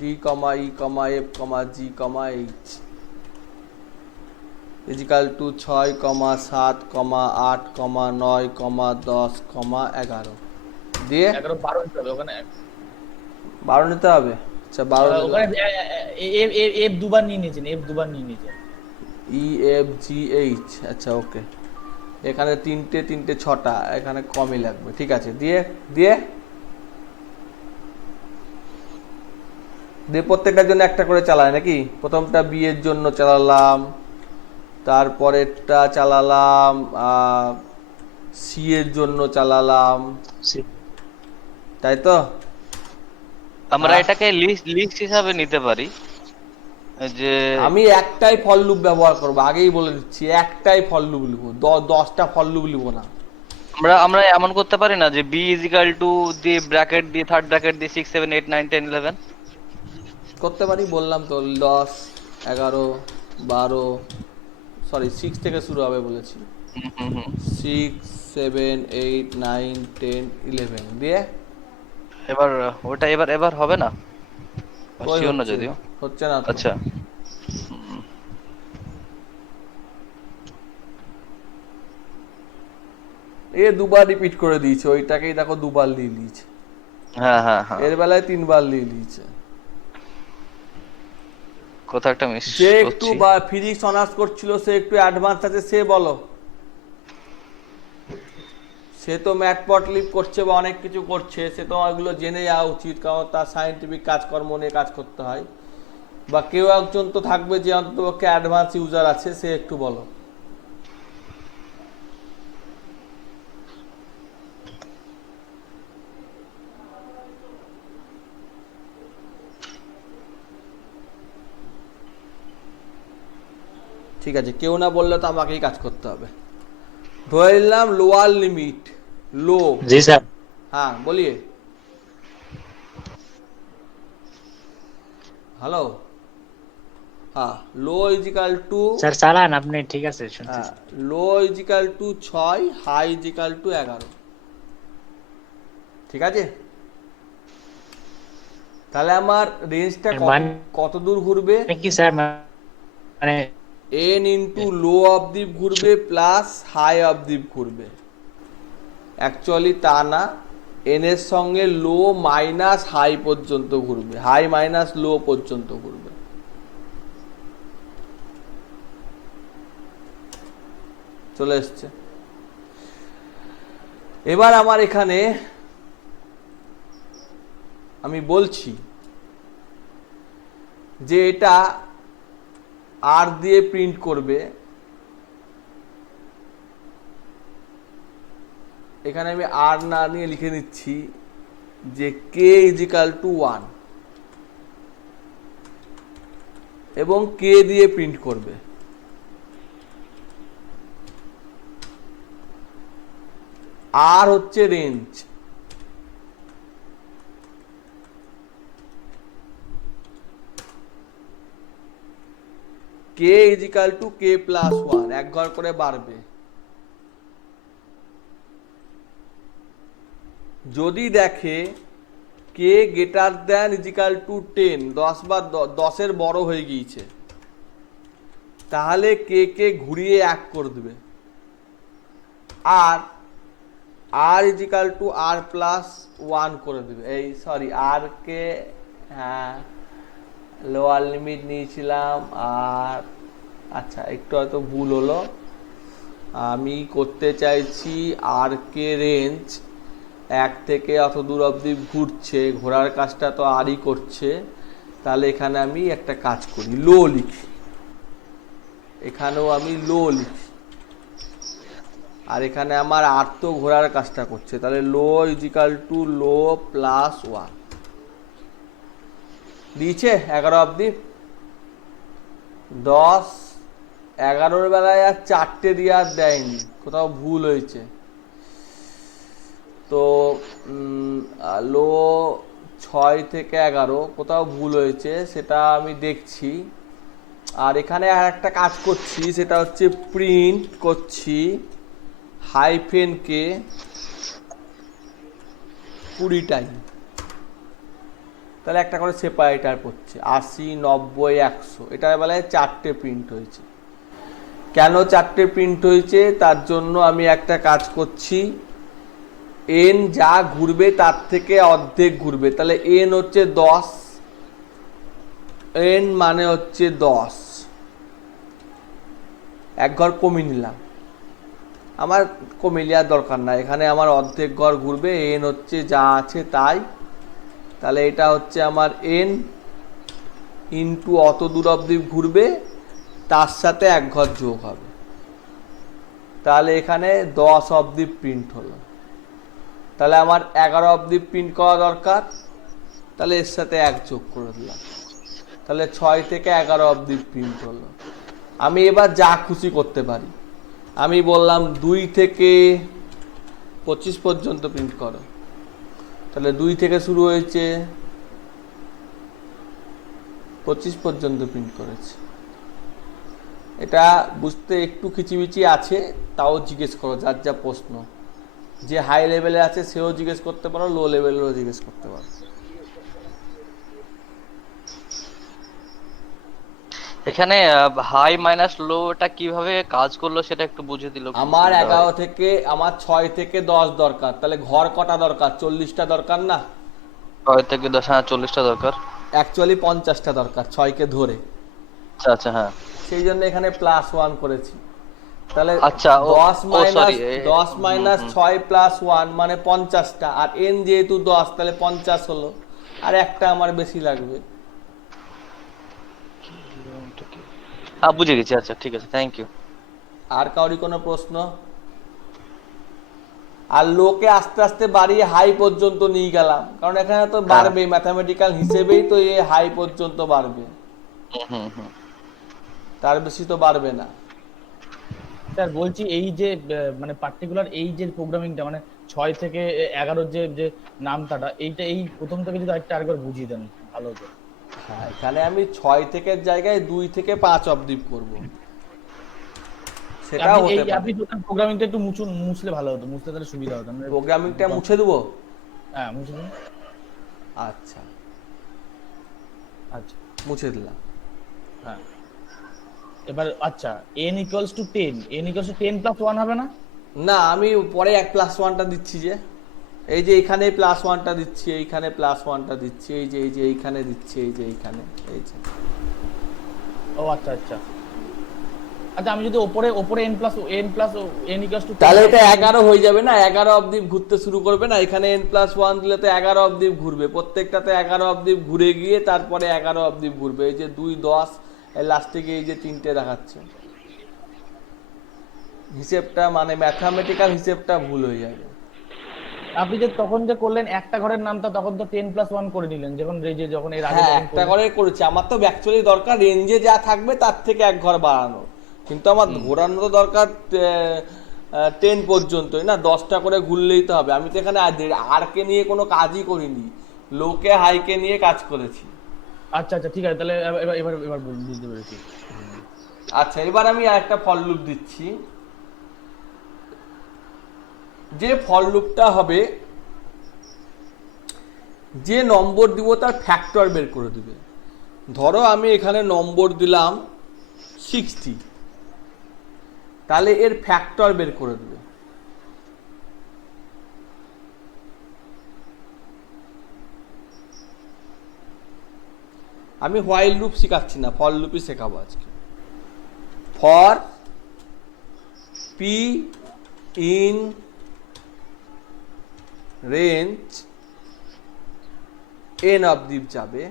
D comma E comma F comma G comma H is equal to 6, 7, 8, 9, 10, 11 দিয়ে 11 12 দিতে হবে ওখানে। 12 নিতে হবে। আচ্ছা 12 ওখানে এফ দুবার নিয়ে নিয়েছেন, এফ দুবার নিয়ে নিয়েছেন। ই এফ জি এইচ, আচ্ছা ওকে। এখানে তিনটে 6টা, এখানে কমই লাগবে, ঠিক আছে। দিয়ে দিয়ে দিয়ে প্রত্যেকটার জন্য একটা করে চালায় নাকি, প্রথমটা বি এর জন্য চালালাম, তারপরেরটা চালালাম সি এর জন্য চালালাম, তাই তো। আমরা এটাকে লিস্ট হিসাবে নিতে পারি যে আমি একটাই ফর লুপ ব্যবহার করবো, আগেই বলে দিচ্ছি, একটাই ফর লুপ লিখবো, 10টা ফর লুপ লিখবো না। আমরা এমন করতে পারি না যে বি ইজিক্যাল টু দিয়ে ব্র্যাকেট দিয়ে থার্ড ব্র্যাকেট দিয়ে 6 7 8 9 10 11 করতে পারি, বললাম তো 10 11 12, সরি 6 থেকে শুরু হবে বলেছি, 6 7 8 9 10 11 দিয়ে এবার ওটা এবার হবে না, ওই শিওর না হচ্ছে, যদিও। হচ্ছে না তো। আচ্ছা, এ দুবার রিপিট করে দিয়েছে, ওইটাকেই দেখো দুবার নিয়ে নিয়েছে, হ্যাঁ হ্যাঁ হ্যাঁ, এর বেলায় 3বার নিয়ে নিয়েছে। কোথাও একটা মিস যে একটু করছি। বা ফিজিক্স অনার্স করছিল সে একটু অ্যাডভান্স আছে, সে বলো। সে তো ম্যাটপটলিপ করছে বা অনেক কিছু করছে, সে তো এগুলো জেনে যাওয়া উচিত, কারণ তার সায়েন্টিফিক কাজকর্ম নিয়ে কাজ করতে হয়। বা কেউ একজন তো থাকবে যে অন্ততপক্ষে অ্যাডভান্স ইউজার আছে, সে একটু বলো। ঠিক আছে, কেউ না বললে তো আমাকেই কাজ করতে হবে। ধরে নিলাম লোয়ার লিমিট লো। जी सर। হ্যাঁ বলিয়ে। হ্যালো, হ্যাঁ, লো ইজিক্যাল টু, सर চালান আপনি, ঠিক আছে শুনতেছি। হ্যাঁ, low equal to 6, high equal to 11। ঠিক আছে, তাহলে আমার রেঞ্জটা কত দূর ঘুরবে? কি স্যার মানে n ইন্টু লো অবধি ঘুরবে প্লাস হাই অবধি ঘুরবে। অ্যাকচুয়ালি তা না, n এর সঙ্গে লো মাইনাস হাই পর্যন্ত ঘুরবে, হাই মাইনাস লো পর্যন্ত ঘুরবে। চলে এসছে। এবার আমার এখানে আমি বলছি যে এটা আর দিয়ে প্রিন্ট করবে। এখানে আমি আর না নিয়ে লিখে নিচ্ছি যে কে ইজিক্যাল টু 1 এবং কে দিয়ে প্রিন্ট করবে। আর হচ্ছে রেঞ্জ, কে ইজিক্যাল টু কে প্লাস 1, এক ঘর করে বাড়বে। যদি দেখে k greater than is equal two 10, 10 বা 10-এর বড় হয়ে গিয়েছে, তাহলে কে কে ঘুরিয়ে 1 করে দেবে। আর আর ইজিক্যাল টু আর প্লাস 1 করে দেবে। এই সরি, আর কে, হ্যাঁ লোয়ার লিমিট নিয়েছিলাম। আর আচ্ছা, একটু হয়তো ভুল হলো, আমি করতে চাইছি আর কে রেঞ্জ 1 থেকে অত দূর অবধি ঘুরছে, ঘোরার কাজটা তো আরই করছে। তাহলে এখানে আমি একটা কাজ করি, লো লিখি, এখানেও আমি লো লিখি। আর এখানে আমার আর তো ঘোরার কাজটা করছে, তাহলে লো ইজিক্যাল টু লো প্লাস 1 দিয়েছে 11 অবধি। 10, 11-র বেলায় আর 4টে দিয়ে আর দেয়নি, কোথাও ভুল হয়েছে। তো লো 6 থেকে 11 কোথাও ভুল হয়েছে, সেটা আমি দেখছি। আর এখানে আর একটা কাজ করছি, সেটা হচ্ছে প্রিন্ট করছি হাইফেন কে 20 টাইম। তাহলে একটা করে সেপারেটার করছে 80, 90, 100। এটার বেলায় 4টে প্রিন্ট হয়েছে। কেন 4টে প্রিন্ট হয়েছে? তার জন্য আমি একটা কাজ করছি, এন যা ঘুরবে তার থেকে অর্ধেক ঘুরবে। তাহলে এন হচ্ছে 10, এন মানে হচ্ছে 10, এক ঘর কমিয়ে নিলাম। আমার কমিয়ে নেওয়ার দরকার নাই, এখানে আমার অর্ধেক ঘর ঘুরবে, এন হচ্ছে যা আছে তাই। তাহলে এটা হচ্ছে আমার এন ইন্টু অত দূর অবধি ঘুরবে, তার সাথে এক ঘর যোগ হবে। তাহলে এখানে 10 অবধি প্রিন্ট হলো। তাহলে আমার 11 অবধি প্রিন্ট করা দরকার, তাহলে এর সাথে 1 যোগ করে দিলাম। তাহলে 6 থেকে 11 অবধি প্রিন্ট হলো। আমি এবার যা খুশি করতে পারি। আমি বললাম 2 থেকে 25 পর্যন্ত প্রিন্ট করো, তাহলে 2 থেকে শুরু হয়েছে, 25 পর্যন্ত প্রিন্ট করেছে। এটা বুঝতে একটু খিচিমিচি আছে, তাও জিজ্ঞেস করো যার যা প্রশ্ন। যে হাই লেভেলে আছে সেও জিজ্ঞেস করতে পারো, লো লেভেলেরও জিজ্ঞেস করতে পারো। এখানে হাই মাইনাস লোটা কিভাবে কাজ করলো সেটা একটু বুঝিয়ে দিল। আমার 11 থেকে আমার 6 থেকে 10 দরকার, তাহলে ঘর কটা দরকার? 40টা দরকার না? 6 থেকে 10, হ্যাঁ 40টা দরকার। অ্যাকচুয়ালি 50টা দরকার 6কে ধরে। আচ্ছা আচ্ছা, হ্যাঁ সেই জন্য এখানে প্লাস 1 করেছি। তাহলে আচ্ছা, 10 মাইনাস 6 প্লাস 1 মানে 50টা। আর এন যেহেতু 10, তাহলে 50 হলো, আর একটা আমার বেশি লাগবে। হ্যাঁ বুঝে গেছি, আচ্ছা ঠিক আছে, থ্যাংক ইউ। আর কাউরি কোনো প্রশ্ন? আর লোকে আস্তে আস্তে বাড়িয়ে হাই পর্যন্ত নিয়ে গেলাম, কারণ এখানে তো বাড়বে, ম্যাথামেটিক্যাল হিসেবেই তো এই হাই পর্যন্ত বাড়বে। তার বেশি তো বাড়বে না। স্যার বলছি এই যে মানে পার্টিকুলার এই যে প্রোগ্রামিংটা মানে 6 থেকে 11 যে যে নামতাটা এইটা এই প্রথম থেকে যদি আরেকবার বুঝিয়ে দেন ভালো হতো। হ্যাঁ, এখানে আমি 6 থেকে জায়গায় 2 থেকে 5 অবধি করব, সেটাও আপনি এই হতে পারে। আপনি প্রোগ্রামিংটা একটু মুছলে ভালো হতো, মুছলে তাহলে সুবিধা হতো। প্রোগ্রামিংটা মুছে দেবো? হ্যাঁ মুছে দিন। আচ্ছা, আচ্ছা মুছে দিলাম। হ্যাঁ এবার আচ্ছা n equals to 10, n equals to 10 plus 1 হবে না? না, আমি পরে 1+1টা দিচ্ছি, যে এই যে এইখানে +1টা দিচ্ছি, এইখানে +1টা দিচ্ছি, এই যে এইখানে দিচ্ছি, এই যে এইখানে, এই যে। ও আচ্ছা আচ্ছা আচ্ছা, আমি যদি ওপরে n plus n equals to, তাহলে এটা 11 হয়ে যাবে না? 11 অবধি ঘুরতে শুরু করবে না? এখানে n+1 দিলে তো 11 অবধি ঘুরবে, প্রত্যেকটাতে 11 অবধি ঘুরে গিয়ে তারপরে 11 অবধি ঘুরবে। এই যে 2, 10, লাস্টে গিয়ে এই যে 3টে দেখাচ্ছে, হিসেবটা মানে ম্যাথমেটিক্যাল হিসেবটা ভুল হয়ে যাবে। আপনি যে তখন যে করলেন একটা ঘরের নামটা, তখন তো 10 প্লাস 1 করে নিলেন, যখন এর আগে হ্যাঁ, যখন একটা করলেন। ঘরে করেছি। আমার তো অ্যাকচুয়ালি দরকার রেঞ্জে যা থাকবে তার থেকে এক ঘর বাড়ানো, কিন্তু আমার ঘোরানো তো দরকার 10 পর্যন্তই না, 10টা করে ঘুরলেই তো হবে। আমি তো এখানে আর কে নিয়ে কোনো কাজই করিনি, লোকে হাইকে নিয়ে কাজ করেছি। আচ্ছা আচ্ছা ঠিক আছে, তাহলে এবার এবার এবার বুঝতে পেরেছি। আচ্ছা, এবার আমি আরেকটা ফর লুপ দিচ্ছি। যে ফর লুপটা হবে, যে নম্বর দিব তার ফ্যাক্টর বের করে দিবে। ধরো আমি এখানে নম্বর দিলাম 60, তাহলে এর ফ্যাক্টর বের করে দেবে। আমি হোয়াইল লুপ শেখাচ্ছি না, ফর লুপই শেখাবো আজকে। For P in range n অবধি যাবে,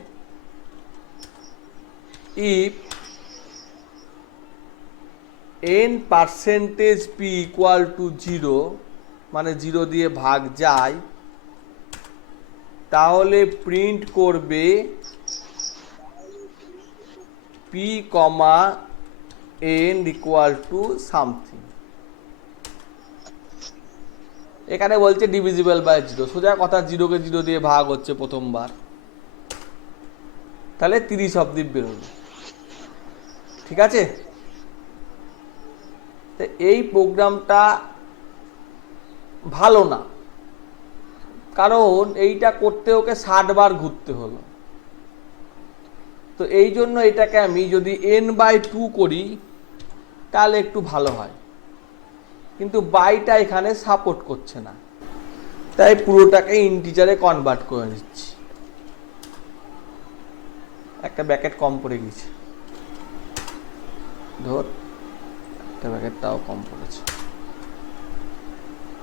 if n% p equal to 0, মানে 0 দিয়ে ভাগ যায়, তাহলে প্রিন্ট করবে p, n equal to something। এখানে বলছে ডিভিজিবল বাই 0, সোজা কথা 0 কে 0 দিয়ে ভাগ হচ্ছে প্রথমবার, তাহলে 30 অবধি বেরোবে। ঠিক আছে? তো এই প্রোগ্রামটা ভালো না, কারণ এইটা করতে ওকে 60 বার ঘুরতে হলো। তো এই জন্য এটাকে আমি যদি n/2 করি তাহলে একটু ভালো হয়, কিন্তু বাইটা এখানে সাপোর্ট করছে না, তাই পুরোটাকে ইন্টিজারে কনভার্ট করে নিচ্ছি। একটা ব্র্যাকেট কম পড়ে গেছে, ধর একটা ব্র্যাকেটটাও কম পড়েছে,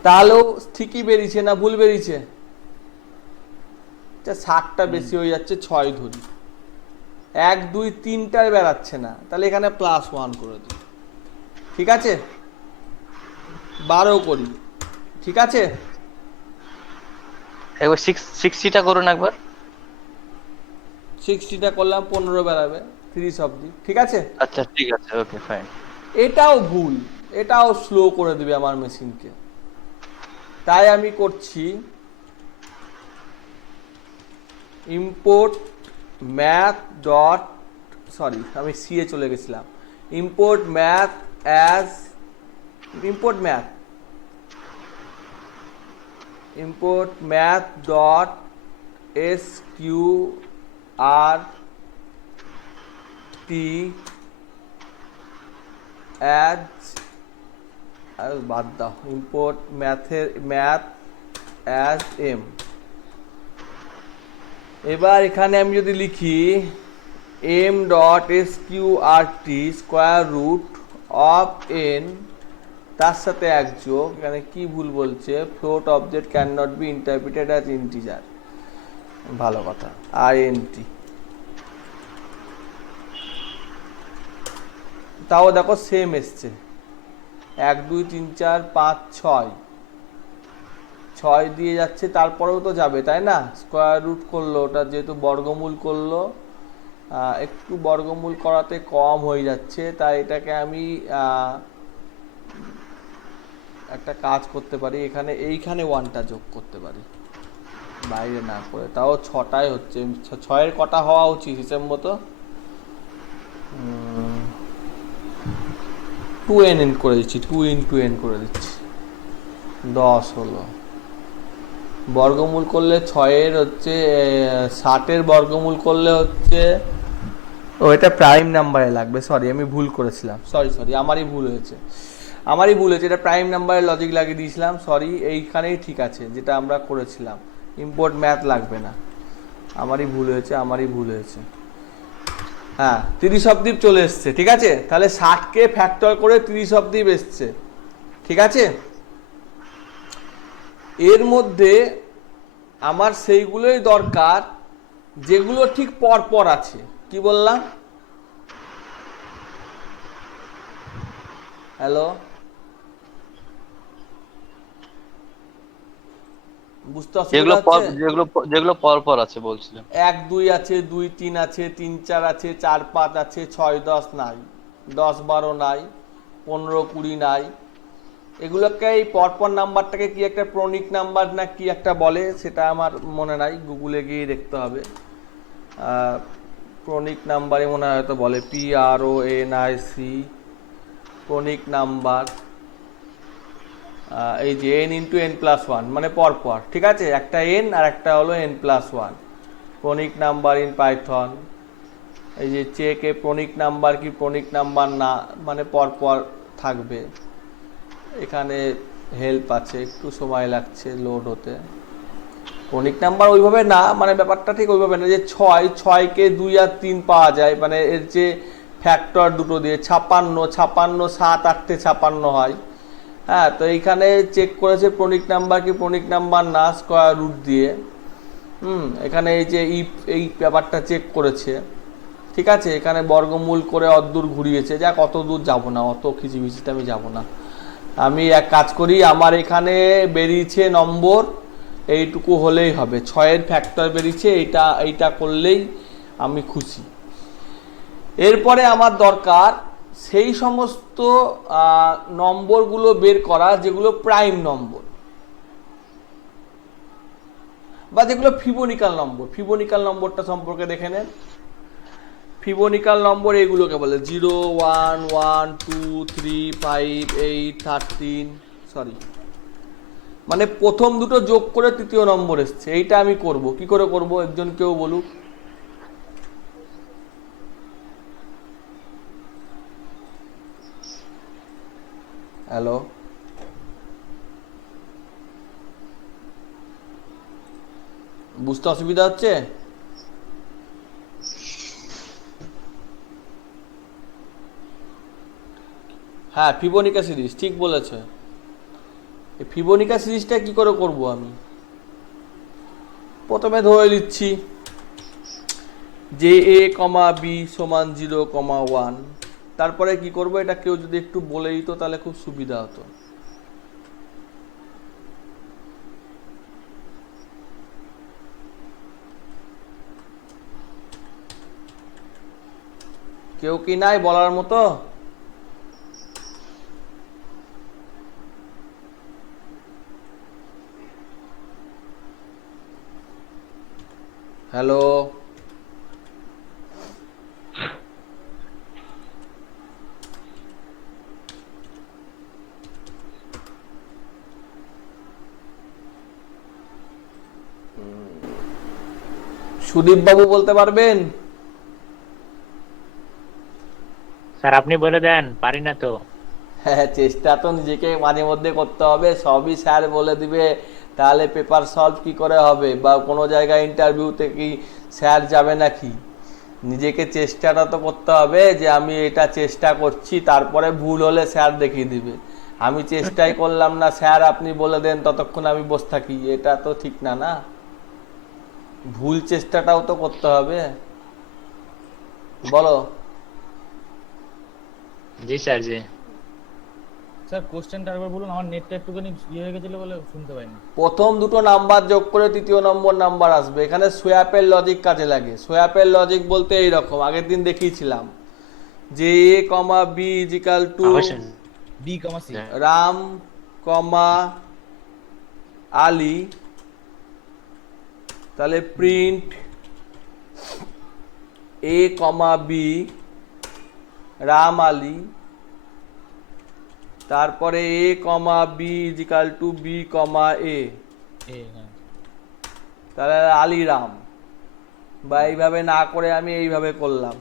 তাহলেও ঠিকই বেরিয়েছে না ভুল বেরিয়েছে? 60টা বেশি হয়ে যাচ্ছে, 6 ধরি, 1, 2, 3টার বেরাচ্ছে না, তাহলে এখানে +1 করে দিই। ঠিক আছে? 12 করি। ঠিক আছে? একবার 60টা করুন একবার। 60টা করলাম, 15 বেরাবে, 30 অবধি। ঠিক আছে? আচ্ছা ঠিক আছে, ওকে ফাইন। এটাও ভুল, এটাও স্লো করে দিবে আমার মেশিনকে, তাই আমি করছি ইম্পোর্ট ম্যাথ ডট, সরি আমি সি এ চলে গেছিলাম, import math as, import math dot sqrt as, বাদ দাও, ইম্পোর্ট ম্যাথ অ্যাজ এম। এবার এখানে আমি যদি লিখি m dot sqrt square root of n, তার সাথে এক যোগ, এখানে কি ভুল বলছে, float object can not be interpreted as integer, ভালো কথা, আর এনটি। তাও দেখো সেম এসছে, 1, 2, 3, 4, 5, 6 দিয়ে যাচ্ছে, তারপরেও তো যাবে তাই না? স্কোয়ার রুট করলো, ওটা যেহেতু বর্গমূল করলো, একটু বর্গমূল করাতে কম হয়ে যাচ্ছে, তাই এটাকে আমি একটা কাজ করতে পারি, এইখানে 1টা যোগ করতে পারি বাইরে না করে, তাও 6টাই হচ্ছে। 6-এর কটা হওয়া উচিত হিসেব মতো? 2n করে দিচ্ছি, 2 into n করে দিচ্ছি, 10 হলো। বর্গমূল করলে 6-এর হচ্ছে 60-এর বর্গমূল করলে হচ্ছে, ও এটা প্রাইম নাম্বারে লাগবে, সরি আমি ভুল করেছিলাম, সরি আমারই ভুল হয়েছে, এটা প্রাইম নাম্বারে লজিক লাগিয়ে দিয়েছিলাম, সরি। এইখানেই ঠিক আছে যেটা আমরা করেছিলাম, ইম্পোর্ট ম্যাথ লাগবে না, আমারই ভুল হয়েছে। হ্যাঁ, 30 অবধি চলে এসছে, ঠিক আছে। তাহলে 60কে ফ্যাক্টর করে 30 অবধি এসছে, ঠিক আছে। এর মধ্যে আমার সেইগুলোই দরকার যেগুলো ঠিক পর আছে। কি বললাম? হ্যালো, বুঝতে অসুবিধা হচ্ছে? যেগুলো পর আছে বলছিলাম। 1 2 আছে, 2 3 আছে, 3 4 আছে, 4 5 আছে, 6 10 নাই, 10 12 নাই, 15 20 নাই। এগুলোকে এই পরপর নাম্বারটাকে কি একটা প্রণিক নাম্বার না কি একটা বলে, সেটা আমার মনে নাই, গুগলে গিয়ে দেখতে হবে। প্রণিক নাম্বারে মনে হয় হয়তো বলে PRONIC, প্রণিক নাম্বার। এই যে n into n+1 মানে পরপর, ঠিক আছে, একটা n আর একটা হলো n+1, প্রণিক নাম্বার ইন পাইথন। এই যে চেক এ প্রণিক নাম্বার কি প্রণিক নাম্বার না, মানে পরপর থাকবে। এখানে হেল্প আছে, একটু সময় লাগছে লোড হতে। প্রণিক নাম্বার ওইভাবে না, মানে ব্যাপারটা ঠিক ওইভাবে না যে 6কে 2 আর 3 পাওয়া যায়, মানে এর যে ফ্যাক্টর দুটো দিয়ে 56 7 8 56 হয়। হ্যাঁ, তো এইখানে চেক করেছে প্রণিক নাম্বার কি প্রণিক নাম্বার না স্কয়ার রুট দিয়ে। এখানে এই যে এই ব্যাপারটা চেক করেছে, ঠিক আছে। এখানে বর্গমূল করে অতদূর ঘুরিয়েছে, যা কত দূর যাব না, অত খিচিমিচিতে আমি যাব না। আমি এক কাজ করি, আমার এখানে বেরিয়েছে নম্বর, এইটুকু হলেই হবে, 6-এর ফ্যাক্টর বেরিয়েছে, এইটা করলেই আমি খুশি। এরপরে আমার দরকার সেই সমস্ত নম্বরগুলো বের করা যেগুলো প্রাইম নম্বর বা যেগুলো ফিবোনিক্যাল নম্বর। ফিবোনিক্যাল নম্বরটা সম্পর্কে দেখে নেন। ফিবোনিক্যাল নম্বর এগুলোকে বলে 0 1 1 2 3 5 8 13, সরি মানে প্রথম দুটো যোগ করে তৃতীয় নম্বর এসছে। এইটা আমি করব, কি করে করব একজন কেউ বলুক। হ্যালো, বুঝতে অসুবিধা হচ্ছে? হ্যাঁ, ফিবোনিকা সিরিজ, ঠিক বলেছে। এই ফিবোনিকা সিরিজটা কি করে করব আমি? প্রথমে ধরে নিচ্ছি যে a, b সমান 0, 1। তারপরে কি করব, এটা কেউ যদি একটু বলে দিত তাহলে খুব সুবিধা হতো। কেউ কি নাই বলার মতো? হ্যালো, সুদীপ বাবু বলতে পারবেন? স্যার আপনি বলে দেন, পারি না তো। হ্যাঁ, চেষ্টা তো নিজেকে মাঝে মধ্যে করতে হবে, সবই স্যার বলে দিবে তাহলে পেপার সলভ কি করে হবে, বা কোনো জায়গায় ইন্টারভিউতে কি স্যার যাবে নাকি? নিজেকে চেষ্টাটা তো করতে হবে যে আমি এটা চেষ্টা করছি, তারপরে ভুল হলে স্যার দেখিয়ে দিবে। আমি চেষ্টাই করলাম না, স্যার আপনি বলে দেন, ততক্ষণ আমি বসে থাকি, এটা তো ঠিক না, না? ভুল চেষ্টাটাও তো করতে হবে, বলো। জি স্যার, জি। স্যার কোশ্চেনটা একবার বলুন, আমার নেটটা একটুখানি ইয়ে হয়ে গেছিল বলে শুনতে পাইনি। প্রথম দুটো নাম্বার যোগ করে তৃতীয় নম্বর নাম্বার আসবে। এখানে সোয়াপের লজিক কাজে লাগে। সোয়াপের লজিক বলতে এইরকম, আগের দিন দেখিয়েছিলাম যে এ কমা বি ইজিক্যাল টু অবশ্যই বি কমা সি। রাম কমা আলী, তাহলে প্রিন্ট এ কমা বি রাম আলী, তারপরে এ কমা B equal to B comma এ, হ্যাঁ তাহলে আলিরাম। বা এইভাবে না করে আমি এইভাবে করলাম,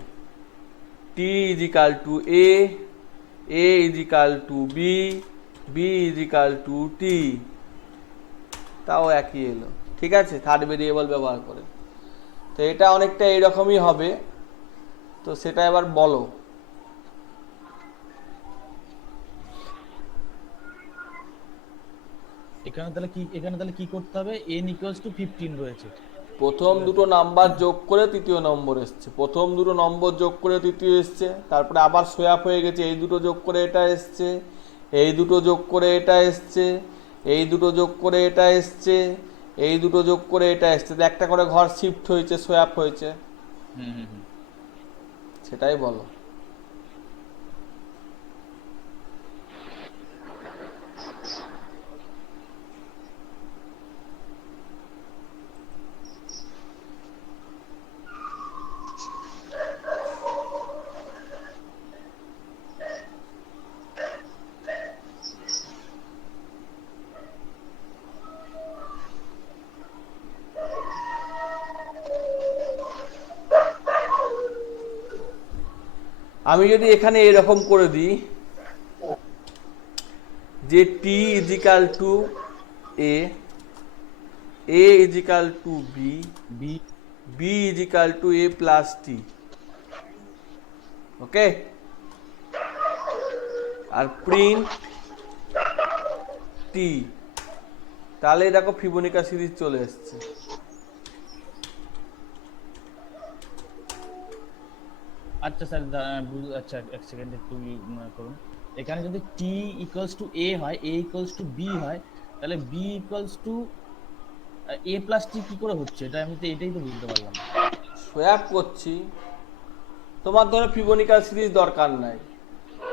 t equal to a equal to b equal to t, তাও একই এলো। ঠিক আছে, থার্ড ভেরিয়েবল ব্যবহার করে। তো এটা অনেকটা এইরকমই হবে। তো সেটা এবার বলো। এখানে তাহলে কি করতে হবে? n ইকুয়ালস টু 15 রয়েছে, প্রথম দুটো নাম্বার যোগ করে তৃতীয় নম্বর এসছে, প্রথম দুটো নম্বর যোগ করে তৃতীয় এসছে, তারপরে আবার সোয়াপ হয়ে গেছে, এই দুটো যোগ করে এটা এসছে, এই দুটো যোগ করে এটা এসছে, এই দুটো যোগ করে এটা এসছে, এই দুটো যোগ করে এটা এসছে, একটা করে ঘর শিফট হয়েছে, সোয়াপ হয়েছে। সেটাই বলো। আমি যদি এখানে এরকম করে দিই যে t equal to a equal to b b equal to a plus t, okay, আর প্রিন্ট টি, তাহলে দেখো ফিবোনাচি সিরিজ চলে এসছে। আচ্ছা স্যার আচ্ছা এক সেকেন্ড একটু করুন। এখানে যদি t ইকুয়ালস টু a হয়, a ইকুয়ালস টু b হয়, তাহলে b equals to a plus t কি করে হচ্ছে? এটা আমি তো এটাই তো বুঝতে পারলাম না। সোয়াপ করছি, তোমার ধরো ফিবোনাচি সিরিজ দরকার নাই,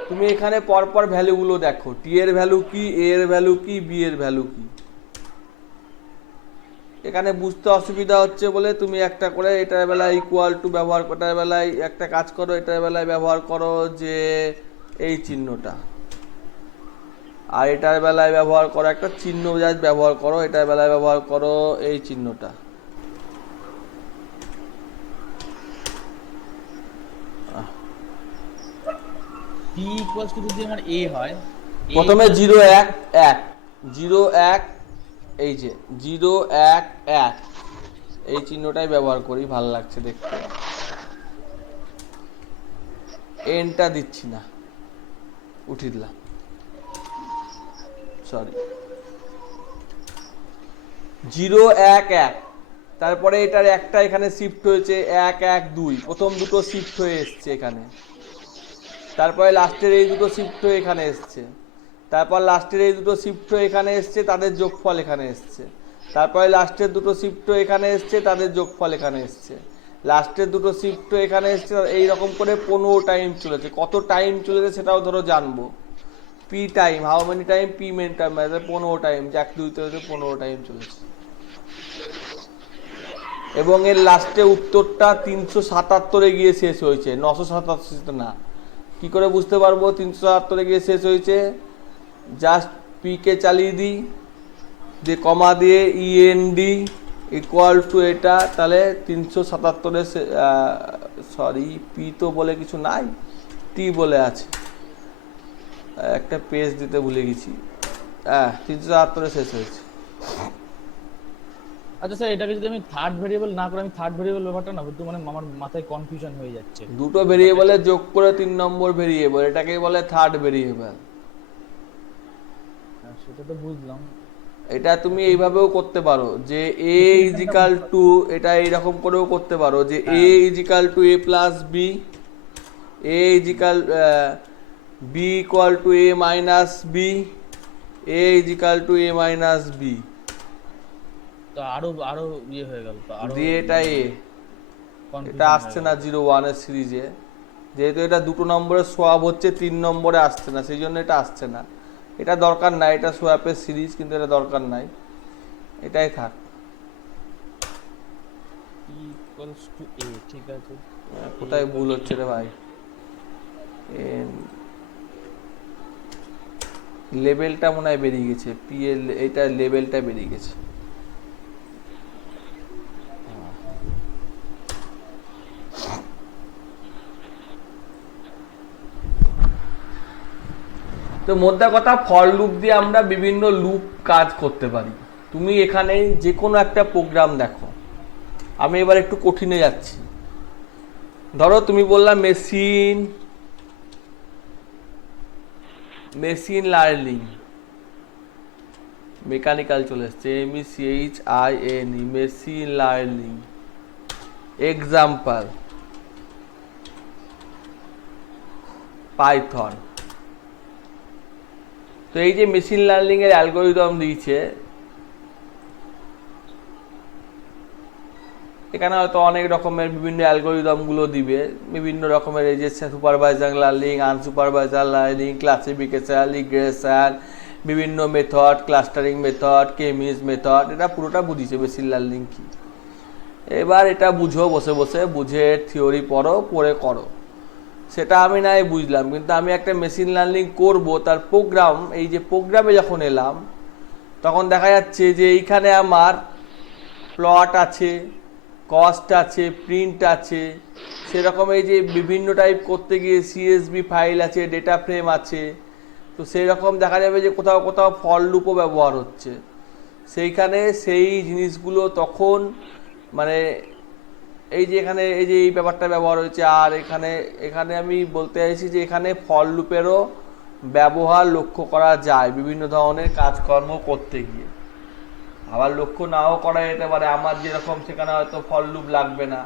তুমি এখানে পরপর ভ্যালুগুলো দেখো, টি এর ভ্যালু কি, এ এর ভ্যালু কি, বি এর ভ্যালু কি। এখানে বুঝতে অসুবিধা হচ্ছে বলে তুমি একটা করে এটার বেলায় ইকুয়াল টু ব্যবহার, এটার বেলায় একটা কাজ করো, এটার বেলায় ব্যবহার করো যে এই চিহ্নটা, আর এটার বেলায় ব্যবহার করো একটা চিহ্ন জাস্ট ব্যবহার করো, এটার বেলায় ব্যবহার করো এই চিহ্নটা। t ইকুয়ালস টু যদি আমার a হয়, প্রথমে 0 1 1 0 1, এই যে 0 1 1 এই চিহ্নটাই ব্যবহার করি, ভালো লাগছে দেখতে। এনটা দিচ্ছি না, উঠিয়ে দিলাম, সরি। 0 1 1, তারপরে এটার একটা এখানে শিফট হয়েছে 1 1 2, প্রথম দুটো শিফট হয়ে এসছে এখানে, তারপরে লাস্টের এই দুটো শিফট হয়ে এখানে এসছে, তারপর লাস্টের এই দুটো শিফট হয়ে এখানে এসছে, তাদের যোগফল এখানে এসছে, তারপরে লাস্টের দুটো শিফট হয়ে এখানে এসছে, তাদের যোগফল এখানে এসছে, লাস্টের দুটো শিফট হয়ে এখানে এসছে। এইরকম করে 15 টাইম চলেছে। কত টাইম চলেছে সেটাও ধরো জানবো, p time, how many time, p many time, 15 time, 1 2 3 15 time চলেছে। এবং এর লাস্টে উত্তরটা 377-এ গিয়ে শেষ হয়েছে, 987 না। কি করে বুঝতে পারবো 377-এ গিয়ে শেষ হয়েছে? জাস্ট পি কে চালিয়ে দিই, যে কমা দিয়ে ইএনডি ইকুয়াল টু এটা, তাহলে 377-এ, সরি পি তো বলে কিছু নাই, টি বলে আছে, একটা পেজ দিতে ভুলে গেছি। 377-এ শেষ হয়েছে। আচ্ছা স্যার, এটাকে যদি আমি থার্ড ভেরিয়েবল না করে আমি থার্ড ভেরিয়েবল ব্যাপারটা না বুঝতে, মানে আমার মাথায় কনফিউশন হয়ে যাচ্ছে। দুটো ভেরিয়েবলে যোগ করে 3 নম্বর ভেরিয়েবল, এটাকে বলে থার্ড ভেরিয়েবল। সেটা তো বুঝলাম। এটা তুমি এইভাবেও করতে পারো যে এ ইজিক্যাল টু, এটা এইরকম করেও করতে পারো যে a equal to a plus b, a equal b equal to a minus b, a is equal to a minus b, তো আরো আরো ইয়ে হয়ে গেল, তো আরো দিয়ে এটা এ, confusion এটা হয়ে আসছে গেল। না 0 1 এর সিরিজে, যেহেতু এটা 2 নম্বরে সোয়াপ হচ্ছে 3 নম্বরে আসছে না, সেই জন্য এটা আসছে না। এটা দরকার নাই, এটা সোয়াপের সিরিজ, কিন্তু এটা দরকার নাই, এটাই থাক। E equals to A, ঠিক আছে। কোথায় ভুল হচ্ছে রে ভাই? লেভেলটা মনে হয় বেরিয়ে গেছে, পি এর এটা লেভেলটা বেরিয়ে গেছে। তো মোদ্দা কথা, ফর লুপ দিয়ে আমরা বিভিন্ন লুপ কাজ করতে পারি। তুমি এখানে যে কোনো একটা প্রোগ্রাম দেখো, আমি এবার একটু কঠিনে যাচ্ছি। ধরো তুমি বললাম মেশিন লার্নিং, মেকানিক্যাল চলে এসছে, MECHINE, machine learning. Example Python. তো এই যে মেশিন লার্নিং এর অ্যালগোরিদম দিয়েছে, এখানে হয়তো অনেক রকমের বিভিন্ন অ্যালগোরিদম গুলো দিবে, বিভিন্ন রকমের, এই যে supervised learning, unsupervised learning, classification, regression, বিভিন্ন method, clustering method, k means method, এটা পুরোটা বুঝিয়েছে মেশিন লার্নিং কি। এবার এটা বুঝো, বসে বসে বুঝে থিওরি পড়ো, পড়ে করো, সেটা আমি নাই বুঝলাম, কিন্তু আমি একটা মেশিন লার্নিং করব, তার প্রোগ্রাম, এই যে প্রোগ্রামে যখন এলাম তখন দেখা যাচ্ছে যে এইখানে আমার প্লট আছে, কস্ট আছে, প্রিন্ট আছে, সেরকম এই যে বিভিন্ন টাইপ করতে গিয়ে CSV ফাইল আছে, ডেটা ফ্রেম আছে। তো সেই রকম দেখা যাবে যে কোথাও কোথাও ফর লুপও ব্যবহার হচ্ছে সেইখানে। সেই জিনিসগুলো তখন মানে এই যে এখানে এই যে এই ব্যাপারটা ব্যবহার হয়েছে, আর এখানে এখানে আমি বলতে চাইছি যে এখানে ফর লুপেরও ব্যবহার লক্ষ্য করা যায় বিভিন্ন ধরনের কাজকর্ম করতে গিয়ে। আবার লক্ষ্য নাও করা যেতে পারে, আমার যেরকম সেখানে হয়তো ফর লুপ লাগবে না,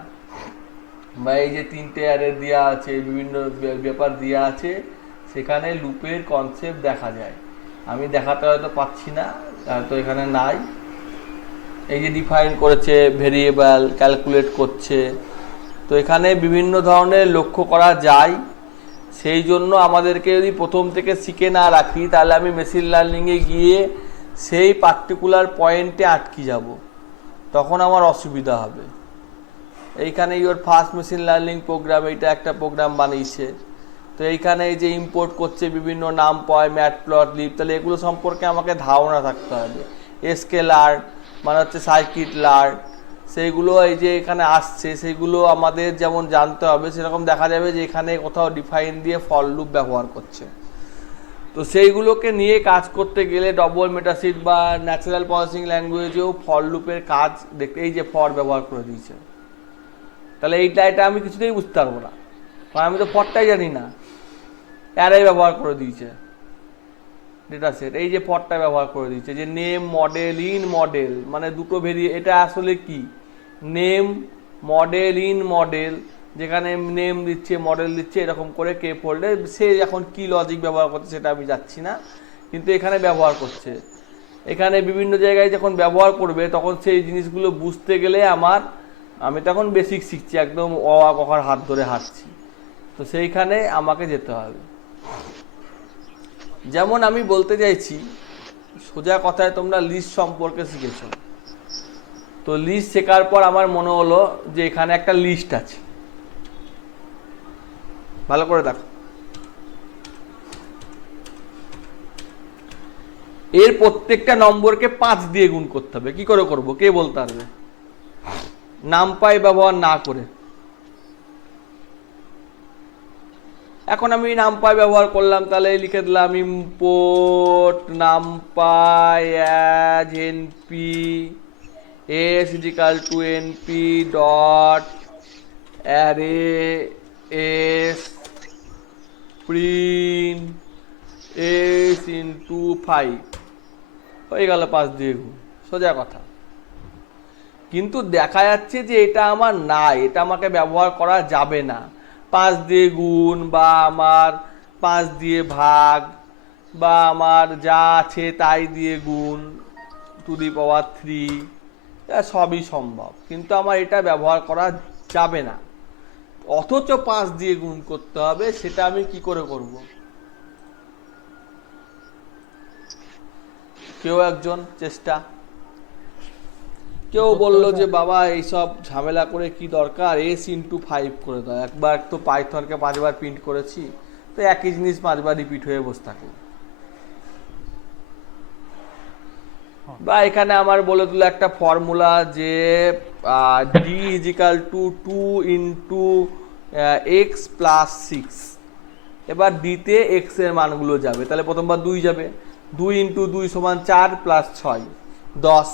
বা এই যে 3টে অ্যারে দেওয়া আছে, বিভিন্ন ব্যাপার দেওয়া আছে, সেখানে লুপের কনসেপ্ট দেখা যায়। আমি দেখাতে হয়তো পাচ্ছি না, হয়তো এখানে নাই। এই যে ডিফাইন করেছে ভেরিয়েবল, ক্যালকুলেট করছে, তো এখানে বিভিন্ন ধরনের লক্ষ্য করা যায়। সেই জন্য আমাদেরকে যদি প্রথম থেকে শিখে না রাখি, তাহলে আমি মেশিন লার্নিংয়ে গিয়ে সেই পার্টিকুলার পয়েন্টে আটকে যাব, তখন আমার অসুবিধা হবে। এইখানে your first machine learning program, এইটা একটা প্রোগ্রাম বানিয়েছে, তো এইখানে এই যে ইম্পোর্ট করছে বিভিন্ন নাম পয়, ম্যাটপ্লটলিব, তাহলে এগুলো সম্পর্কে আমাকে ধারণা থাকতে হবে। স্কেলার মানে হচ্ছে সার্কিট লার্ন, সেইগুলো এই যে এখানে আসছে, সেইগুলো আমাদের যেমন জানতে হবে, সেরকম দেখা যাবে যে এখানে কোথাও ডিফাইন দিয়ে ফর লুপ ব্যবহার করছে। তো সেইগুলোকে নিয়ে কাজ করতে গেলে ডবল মেটাসিট বা ন্যাচারাল প্রসেসিং ল্যাঙ্গুয়েজেও ফর লুপের কাজ দেখতে, এই যে ফর ব্যবহার করে দিয়েছে, তাহলে এটা আমি কিছুতেই বুঝতে পারবো না, কারণ আমি তো ফরটাই জানি না। অ্যারে ব্যবহার করে দিয়েছে, ডেটা সেট, এই যে ফরটা ব্যবহার করে দিয়েছে, যে নেম মডেল ইন মডেল, মানে দুটো ভেরিয়ে, এটা আসলে কি নেম মডেল ইন মডেল, যেখানে নেম দিচ্ছে মডেল দিচ্ছে, এরকম করে কে ফোল্ডে, সে এখন কি লজিক ব্যবহার করছে সেটা আমি যাচ্ছি না, কিন্তু এখানে ব্যবহার করছে। এখানে বিভিন্ন জায়গায় যখন ব্যবহার করবে তখন সেই জিনিসগুলো বুঝতে গেলে আমি তখন বেসিক শিখছি, একদম অ আ ক খ হাত ধরে হাঁটছি, তো সেইখানে আমাকে যেতে হবে। যেমন আমি বলতে চাইছি, সোজা কথায় তোমরা লিস্ট সম্পর্কে শিখেছ, তো লিস্ট শেখার পর আমার মনে হলো যে এখানে একটা লিস্ট আছে, ভালো করে দেখো, এর প্রত্যেকটা নম্বরকে 5 দিয়ে গুণ করতে হবে। কি করে করব, কে বলতে পারবে? নামপাই ব্যবহার না করে। এখন আমি নামপাই ব্যবহার করলাম, তাহলে লিখে দিলাম import NumPy as np s equal to np dot array s print s into 5, হয়ে গেল 5 দিয়ে গুণ, সোজা কথা। কিন্তু দেখা যাচ্ছে যে এটা আমার নাই, এটা আমাকে ব্যবহার করা যাবে না। 5 দিয়ে গুণ বা আমার 5 দিয়ে ভাগ বা আমার যা আছে তাই দিয়ে গুণ টু দি পাওয়ার 3, সবই সম্ভব, কিন্তু আমার এটা ব্যবহার করা যাবে না। অথচ 5 দিয়ে গুণ করতে হবে, সেটা আমি কি করে করব? কেউ একজন চেষ্টা। কেউ বললো যে বাবা এইসব ঝামেলা করে কি দরকার, s×5 করে দাও। একবার তো পাইথনকে 5 বার প্রিন্ট করেছি, তো একই জিনিস 5 বার রিপিট হয়ে বসে থাকে। বা এখানে আমার বলে দিল একটা ফর্মুলা যে d = 2 × x + 6। এবার দিতে x এর মানগুলো যাবে, তাহলে প্রথমবার 2 যাবে, 2 × 2 = 4 + 6 10,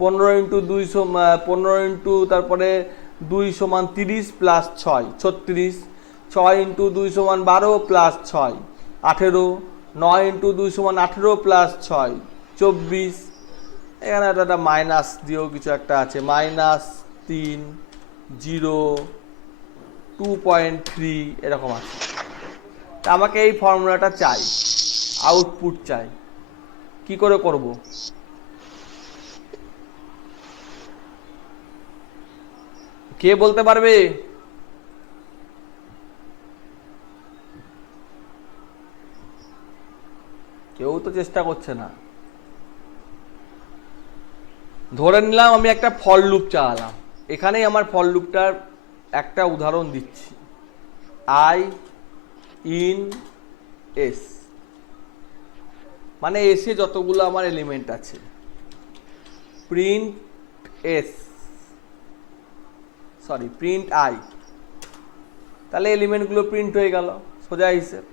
15 × 2 15 × তারপরে 2 = 30 + 6 36, 6 × 2 = 12 + 6 18, 9 × 2 = 18 + 6 24। এখানে একটা মাইনাস দিয়েও কিছু একটা আছে, -3 0 2.3 এরকম আছে। তা আমাকে এই ফর্মুলাটা চাই, আউটপুট চাই, কি করে করব? কে বলতে পারবে? কেউ তো চেষ্টা করছে না। ধরে নিলাম আমি একটা ফর লুপ চালালাম, এখানেই আমার ফর লুপটার একটা উদাহরণ দিচ্ছি। i in s, মানে এসে যতগুলো আমার এলিমেন্ট আছে, প্রিন্ট i, তাহলে এলিমেন্টগুলো প্রিন্ট হয়ে গেল, সোজা হিসেব।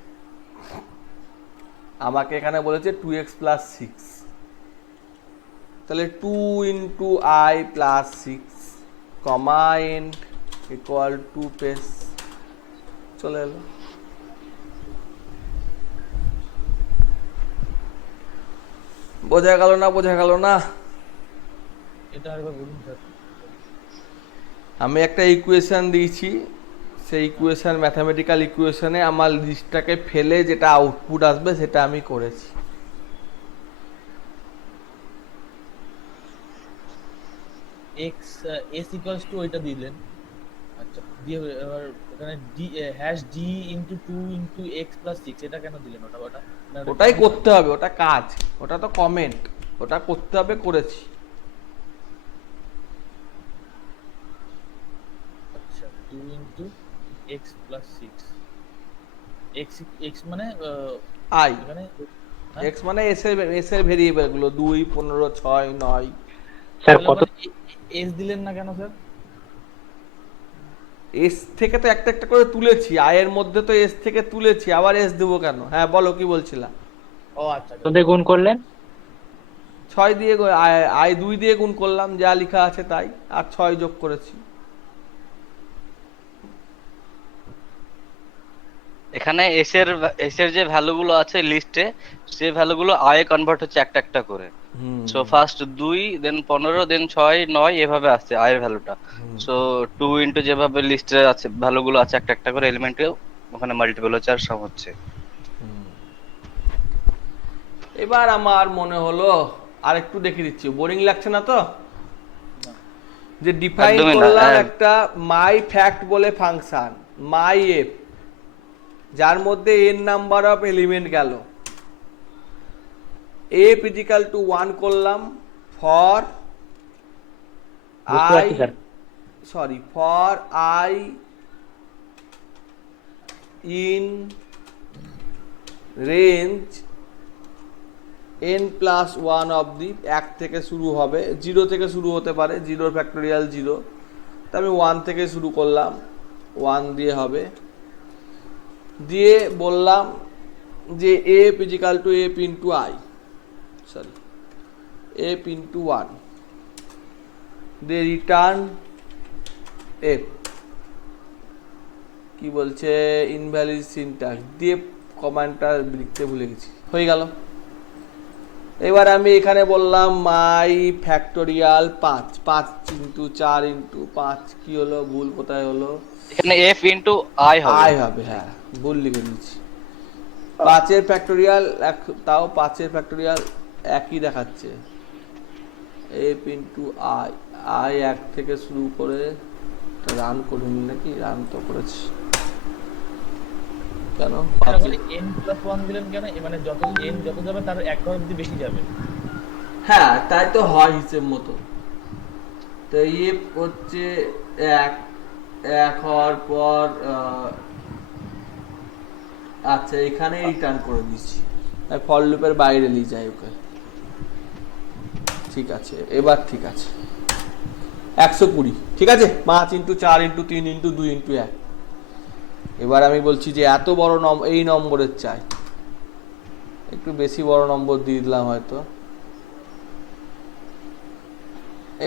আমাকে এখানে বলেছে 2x + 6, তাহলে 2 × i + 6, end = 2 পেস, চলে এলো। বোঝা গেল না? বোঝা গেল না? এটা আরেকবার বলুন স্যার। আমি একটা ইকুয়েশন দিয়েছি, সেই ইকুয়েশন, ম্যাথামেটিক্যাল ইকুয়েশনে আমার লিস্টটাকে ফেলে যেটা আউটপুট আসবে সেটা আমি করেছি। s = ওইটা দিলেন, আচ্ছা দিয়ে এবার এখানে d × 2 × x + 6 এটা কেন দিলেন? ওটাই করতে হবে, ওটা কাজ, ওটা তো কমেন্ট, ওটা করতে হবে, করেছি। আচ্ছা 2 × x + 6, x মানে i, এখানে x মানে s এর ভেরিয়েবল গুলো 2 15 6 9। স্যার কত s দিলেন না কেন স্যার? এস থেকে তো একটা একটা করে তুলেছি, আয়ের মধ্যে তো এস থেকে তুলেছি, আবার এস দেবো কেন? হ্যাঁ বলো, কি বলছিলা? ও আচ্ছা, কত দিয়ে গুণ করলেন? 6 দিয়ে আয় 2 দিয়ে গুণ করলাম, যা লেখা আছে তাই, আর 6 যোগ করেছি। এখানে এস এর যে ভ্যালুগুলো আছে লিস্টে, সেই ভ্যালুগুলো আয়ে কনভার্ট হচ্ছে একটা একটা করে। সো ফার্স্ট 2, দেন 15, দেন 6 9 এভাবে আসছে আয়ের ভ্যালুটা। সো 2 × যেভাবে লিস্টে আছে ভ্যালুগুলো আছে একটা একটা করে এলিমেন্টে, ওখানে মাল্টিপল হচ্ছে আর সম হচ্ছে। এবার আমার মনে হলো আর একটু দেখে দিচ্ছি, বোরিং লাগছে না তো? যে ডিফাইন একদমই না, করলাম হ্যাঁ। একটা মাই ফ্যাক্ট বলে ফাংশন, মাই এফ, যার মধ্যে n নাম্বার অফ এলিমেন্ট গেল। f = 1 করলাম ফর বুঝতে পারছি sir. i in range n+1 অবধি, 1 থেকে শুরু হবে, 0 থেকে শুরু হতে পারে, 0 ফ্যাক্টোরিয়াল 0, তা আমি 1 থেকে শুরু করলাম, 1 দিয়ে হবে। দিয়ে বললাম যে f = f × i, f × 1, দিয়ে রিটার্ন f, কি বলছে, ইনভ্যালিড সিনট্যাক্স দিয়ে কমান্ডটা লিখতে ভুলে গেছি, হয়ে গেল। এবার আমি এখানে বললাম মাই ফ্যাক্টোরিয়াল 5 × 4 × 5, কি হলো, ভুল কোথায় হলো? এখানে f × i হবে। আই হবে, হ্যাঁ ভুল লিখে দিচ্ছি। 5 ফ্যাক্টোরিয়াল তাও 5 ফ্যাক্টোরিয়াল একই দেখাচ্ছে, এফ ইন্টু আই, আই 1 থেকে শুরু করে রান করিনি নাকি, রান তো করেছি কেন? n প্লাস 1 দিলেন কেন? মানে যত n যত যাবে তার 1 ঘর অবধি বেশি যাবে। হ্যাঁ তাই তো হয় হিসেব মতো। তো এফ হচ্ছে 1 হওয়ার পর আচ্ছা এখানে রিটার্ন করে দিচ্ছি, ফর লুপের বাইরে নিয়ে যাই ওকে। ঠিক আছে, এবার ঠিক আছে, 120, ঠিক আছে, 5 ইন্টু 4 ইন্টু 3 ইন্টু 2 ইন্টু 1। এবার আমি বলছি যে এত বড় এই নম্বরের চাই, একটু বেশি বড় নম্বর দিয়ে দিলাম হয়তো,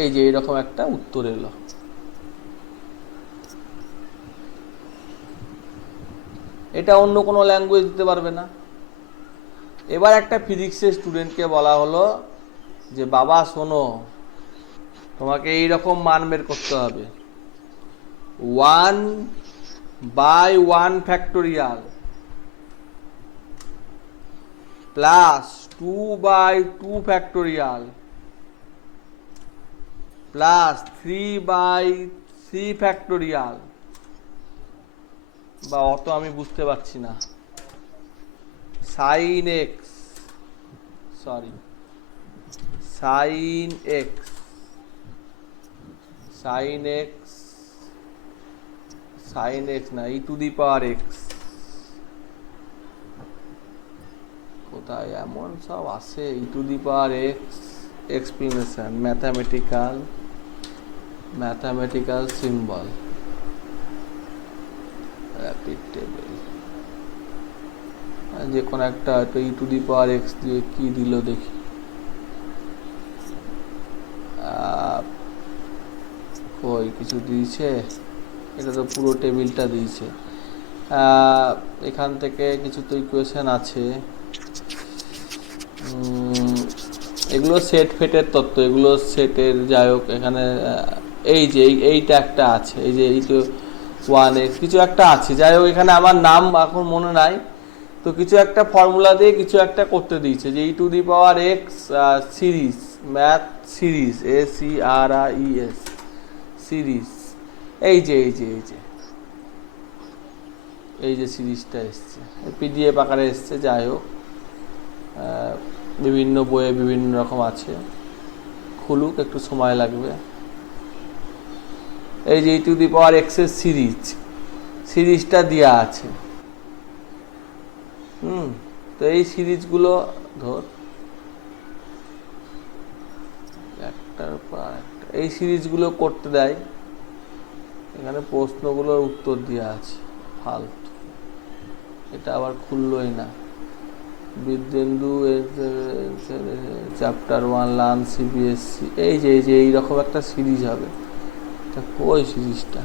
এই যে এরকম একটা উত্তর এলো। এটা অন্য কোনো ল্যাঙ্গুয়েজ দিতে পারবে না। এবার একটা ফিজিক্সের স্টুডেন্টকে বলা হলো যে বাবা শোনো, তোমাকে এইরকম মান বের করতে হবে, 1/1 factorial plus 2/2 factorial plus 3/3 factorial, বা অত আমি বুঝতে পারছি না, sine x, sorry sine x, sine x, sine x না, e to the power x, কোথায় এমন সব আছে, e to the power x, explanation, mathematical symbol, rapid table, যে কোনো একটা হয়তো ই টু দি পাওয়ার এক্স দিয়ে কি দিল দেখি, ওই কিছু দিয়েছে, এটা তো পুরো টেবিলটা দিয়েছে, এখান থেকে কিছু তো ইকুয়েশন আছে, এগুলো সেট ফেটের তত্ত্ব, এগুলো সেটের, যাই হোক এখানে এই যে এইটা একটা আছে, এই যে এই তো 1x কিছু একটা আছে, যাই হোক এখানে আমার নাম এখন মনে নাই, তো কিছু একটা ফর্মুলা দিয়ে কিছু একটা করতে দিয়েছে যে e to the power x series, math series, SERIES series, এই যে সিরিজটা এসছে, PDF আকারে এসছে, যাই হোক বিভিন্ন বইয়ে বিভিন্ন রকম আছে, খুলুক একটু সময় লাগবে। এই যে e to the power x এর সিরিজটা দেওয়া আছে, তো এই সিরিজগুলো ধর একটার পর একটা, এই সিরিজগুলো করতে দেয়, এখানে প্রশ্নগুলোর উত্তর দেওয়া আছে, ফালতু, এটা আবার খুললোই না, বিদ্যেন্দু চ্যাপ্টার 1 লার্ন CBSE, এই যে এইরকম একটা সিরিজ হবে, তা কই সিরিজটা,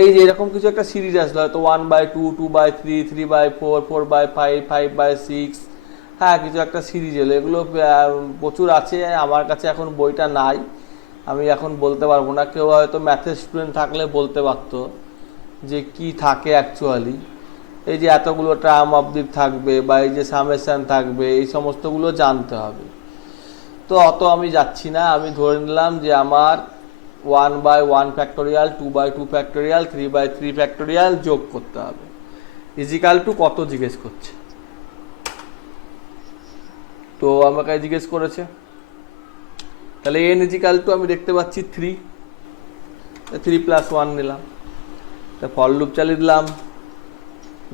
এই যে এরকম কিছু একটা সিরিজ আসলো হয়তো 1/2, 2/3, 3/4, 4/5, 5/6, হ্যাঁ কিছু একটা সিরিজ এলো, এগুলো প্রচুর আছে, আমার কাছে এখন বইটা নাই, আমি এখন বলতে পারবো না, কেউ হয়তো ম্যাথের স্টুডেন্ট থাকলে বলতে পারতো যে কি থাকে অ্যাকচুয়ালি, এই যে এতগুলো টার্ম অবধি থাকবে বা এই যে সামেশন থাকবে, এই সমস্তগুলো জানতে হবে, তো অত আমি যাচ্ছি না, আমি ধরে নিলাম যে আমার 1/1 ফ্যাক্টোরিয়াল, 2/2 ফ্যাক্টোরিয়াল, 3/3 ফ্যাক্টোরিয়াল যোগ করতে হবে, ইজিক্যাল টু কত জিজ্ঞেস করছে, তো আমাকে জিজ্ঞেস করেছে, তাহলে n ইজিক্যাল টু আমি দেখতে পাচ্ছি 3 + 1 নিলাম, তা ফর লুপ চালিয়ে দিলাম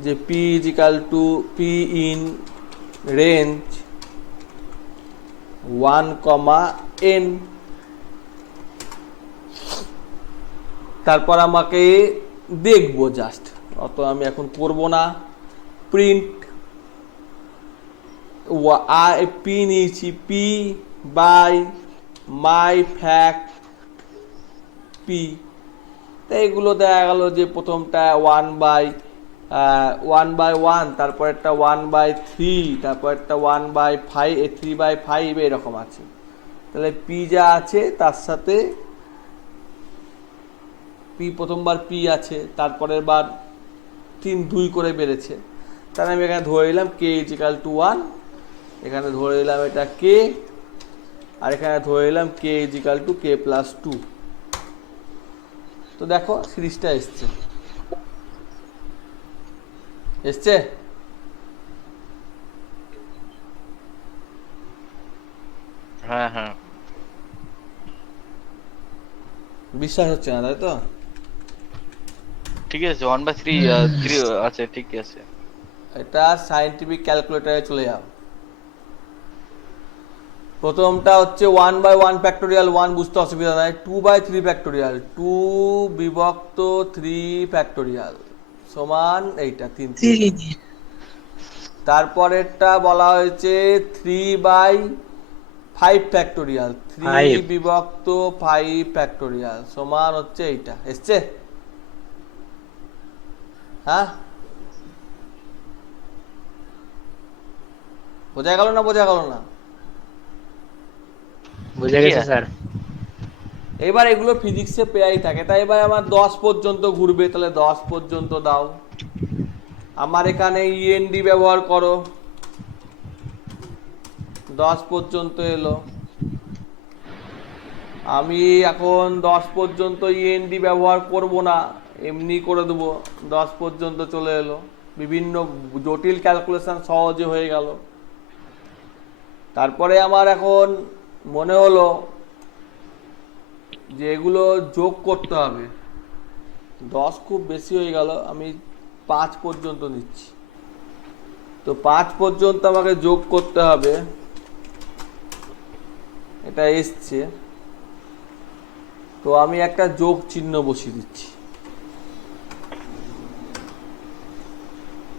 যে p equal to p in range 1, n, তারপর আমাকে দেখবো জাস্ট, অত আমি এখন করব না, প্রিন্ট p নিয়েছি, p by my fact p, তো এগুলো দেখা গেল যে প্রথমটা 1/1, তারপর একটা 1/3, তারপর একটা 1/5, 3/5 এরকম আছে, তাহলে p যা আছে তার সাথে p পি প্রথমবার পি আছে, তারপরের বার 3 2 করে বেড়েছে, তাহলে আমি এখানে ধরে নিলাম কে ইজ ইকাল টু 1, এখানে ধরে নিলাম এটা কে, আর এখানে ধরে নিলাম k is equal to k plus 2। তো দেখো সিরিজটা এসছে এসছে হ্যাঁ হ্যাঁ বিশ্বাস হচ্ছে না, তাই তো? ঠিক আছে, 1/3 3 আছে, ঠিক আছে। এটা সায়েন্টিফিক ক্যালকুলেটরে চলে যাও। প্রথমটা হচ্ছে 1/1 ফ্যাক্টোরিয়াল 1, বুঝতে অসুবিধা নাই। 2/3 ফ্যাক্টোরিয়াল 2 বিভক্ত 3 ফ্যাক্টোরিয়াল সমান এইটা 3। তারপরেরটা বলা হয়েছে 3/5 ফ্যাক্টোরিয়াল 3 বিভক্ত 5 ফ্যাক্টোরিয়াল সমান হচ্ছে এইটা। এসছে? হ্যাঁ, বোঝা গেল না? বোঝা গেল না? বুঝে গেছে স্যার। এবার এগুলো ফিজিক্সে পেয়াই থাকে, তাই এবার আমার 10 পর্যন্ত ঘুরবে, তাহলে 10 পর্যন্ত দাও। আমার এখানে ইএনডি ব্যবহার করো, 10 পর্যন্ত এলো। আমি এখন 10 পর্যন্ত ইএনডি ব্যবহার করব না, এমনি করে দেবো, 10 পর্যন্ত চলে এলো। বিভিন্ন জটিল ক্যালকুলেশন সহজে হয়ে গেল। তারপরে আমার এখন মনে হলো যে এগুলো যোগ করতে হবে। 10 খুব বেশি হয়ে গেল, আমি 5 পর্যন্ত নিচ্ছি। তো 5 পর্যন্ত আমাকে যোগ করতে হবে, এটা এসছে। তো আমি একটা যোগ চিহ্ন বসিয়ে দিচ্ছি।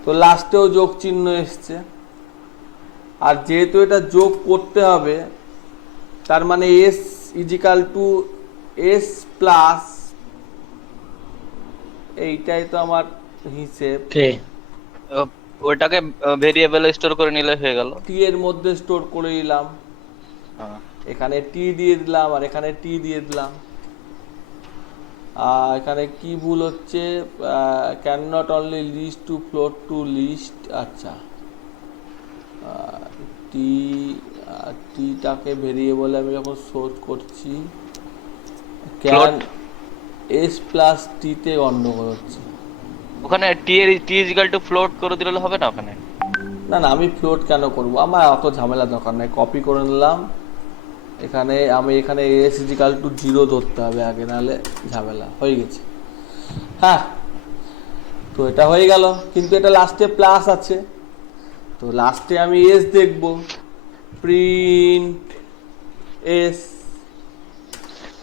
তো লাস্টেও যোগ চিহ্ন এসছে। আর যেহেতু এটা যোগ করতে হবে, তার মানে s equal to s plus, এইটাই তো আমার হিসেব। ওটাকে ভেরিয়েবলে স্টোর করে নিলে হয়ে গেল। টি এর মধ্যে স্টোর করে নিলাম, হ্যাঁ, এখানে টি দিয়ে দিলাম আর এখানে টি দিয়ে দিলাম। আর এখানে কি ভুল হচ্ছে, can not only list to float to list. আচ্ছা, টি টিটাকে ভেরিয়েবলে আমি যখন সোর্স করছি, ক্যান এস প্লাস টিতে গন্ডগোল হচ্ছে। ওখানে টি ইজ ইকুয়াল টু ফ্লোট করে দিলে হবে না ওখানে? না না, আমি ফ্লোট কেন করব, আমার অত ঝামেলা দরকার নাই। কপি করে নিলাম, এখানে আমি এখানে এস ইজিক্যাল টু 0 ধরতে হবে আগে, নাহলে ঝামেলা হয়ে গেছে। হ্যাঁ, তো এটা হয়ে গেল, কিন্তু এটা লাস্টে প্লাস আছে, তো লাস্টে আমি এস দেখব, প্রিন্ট এস,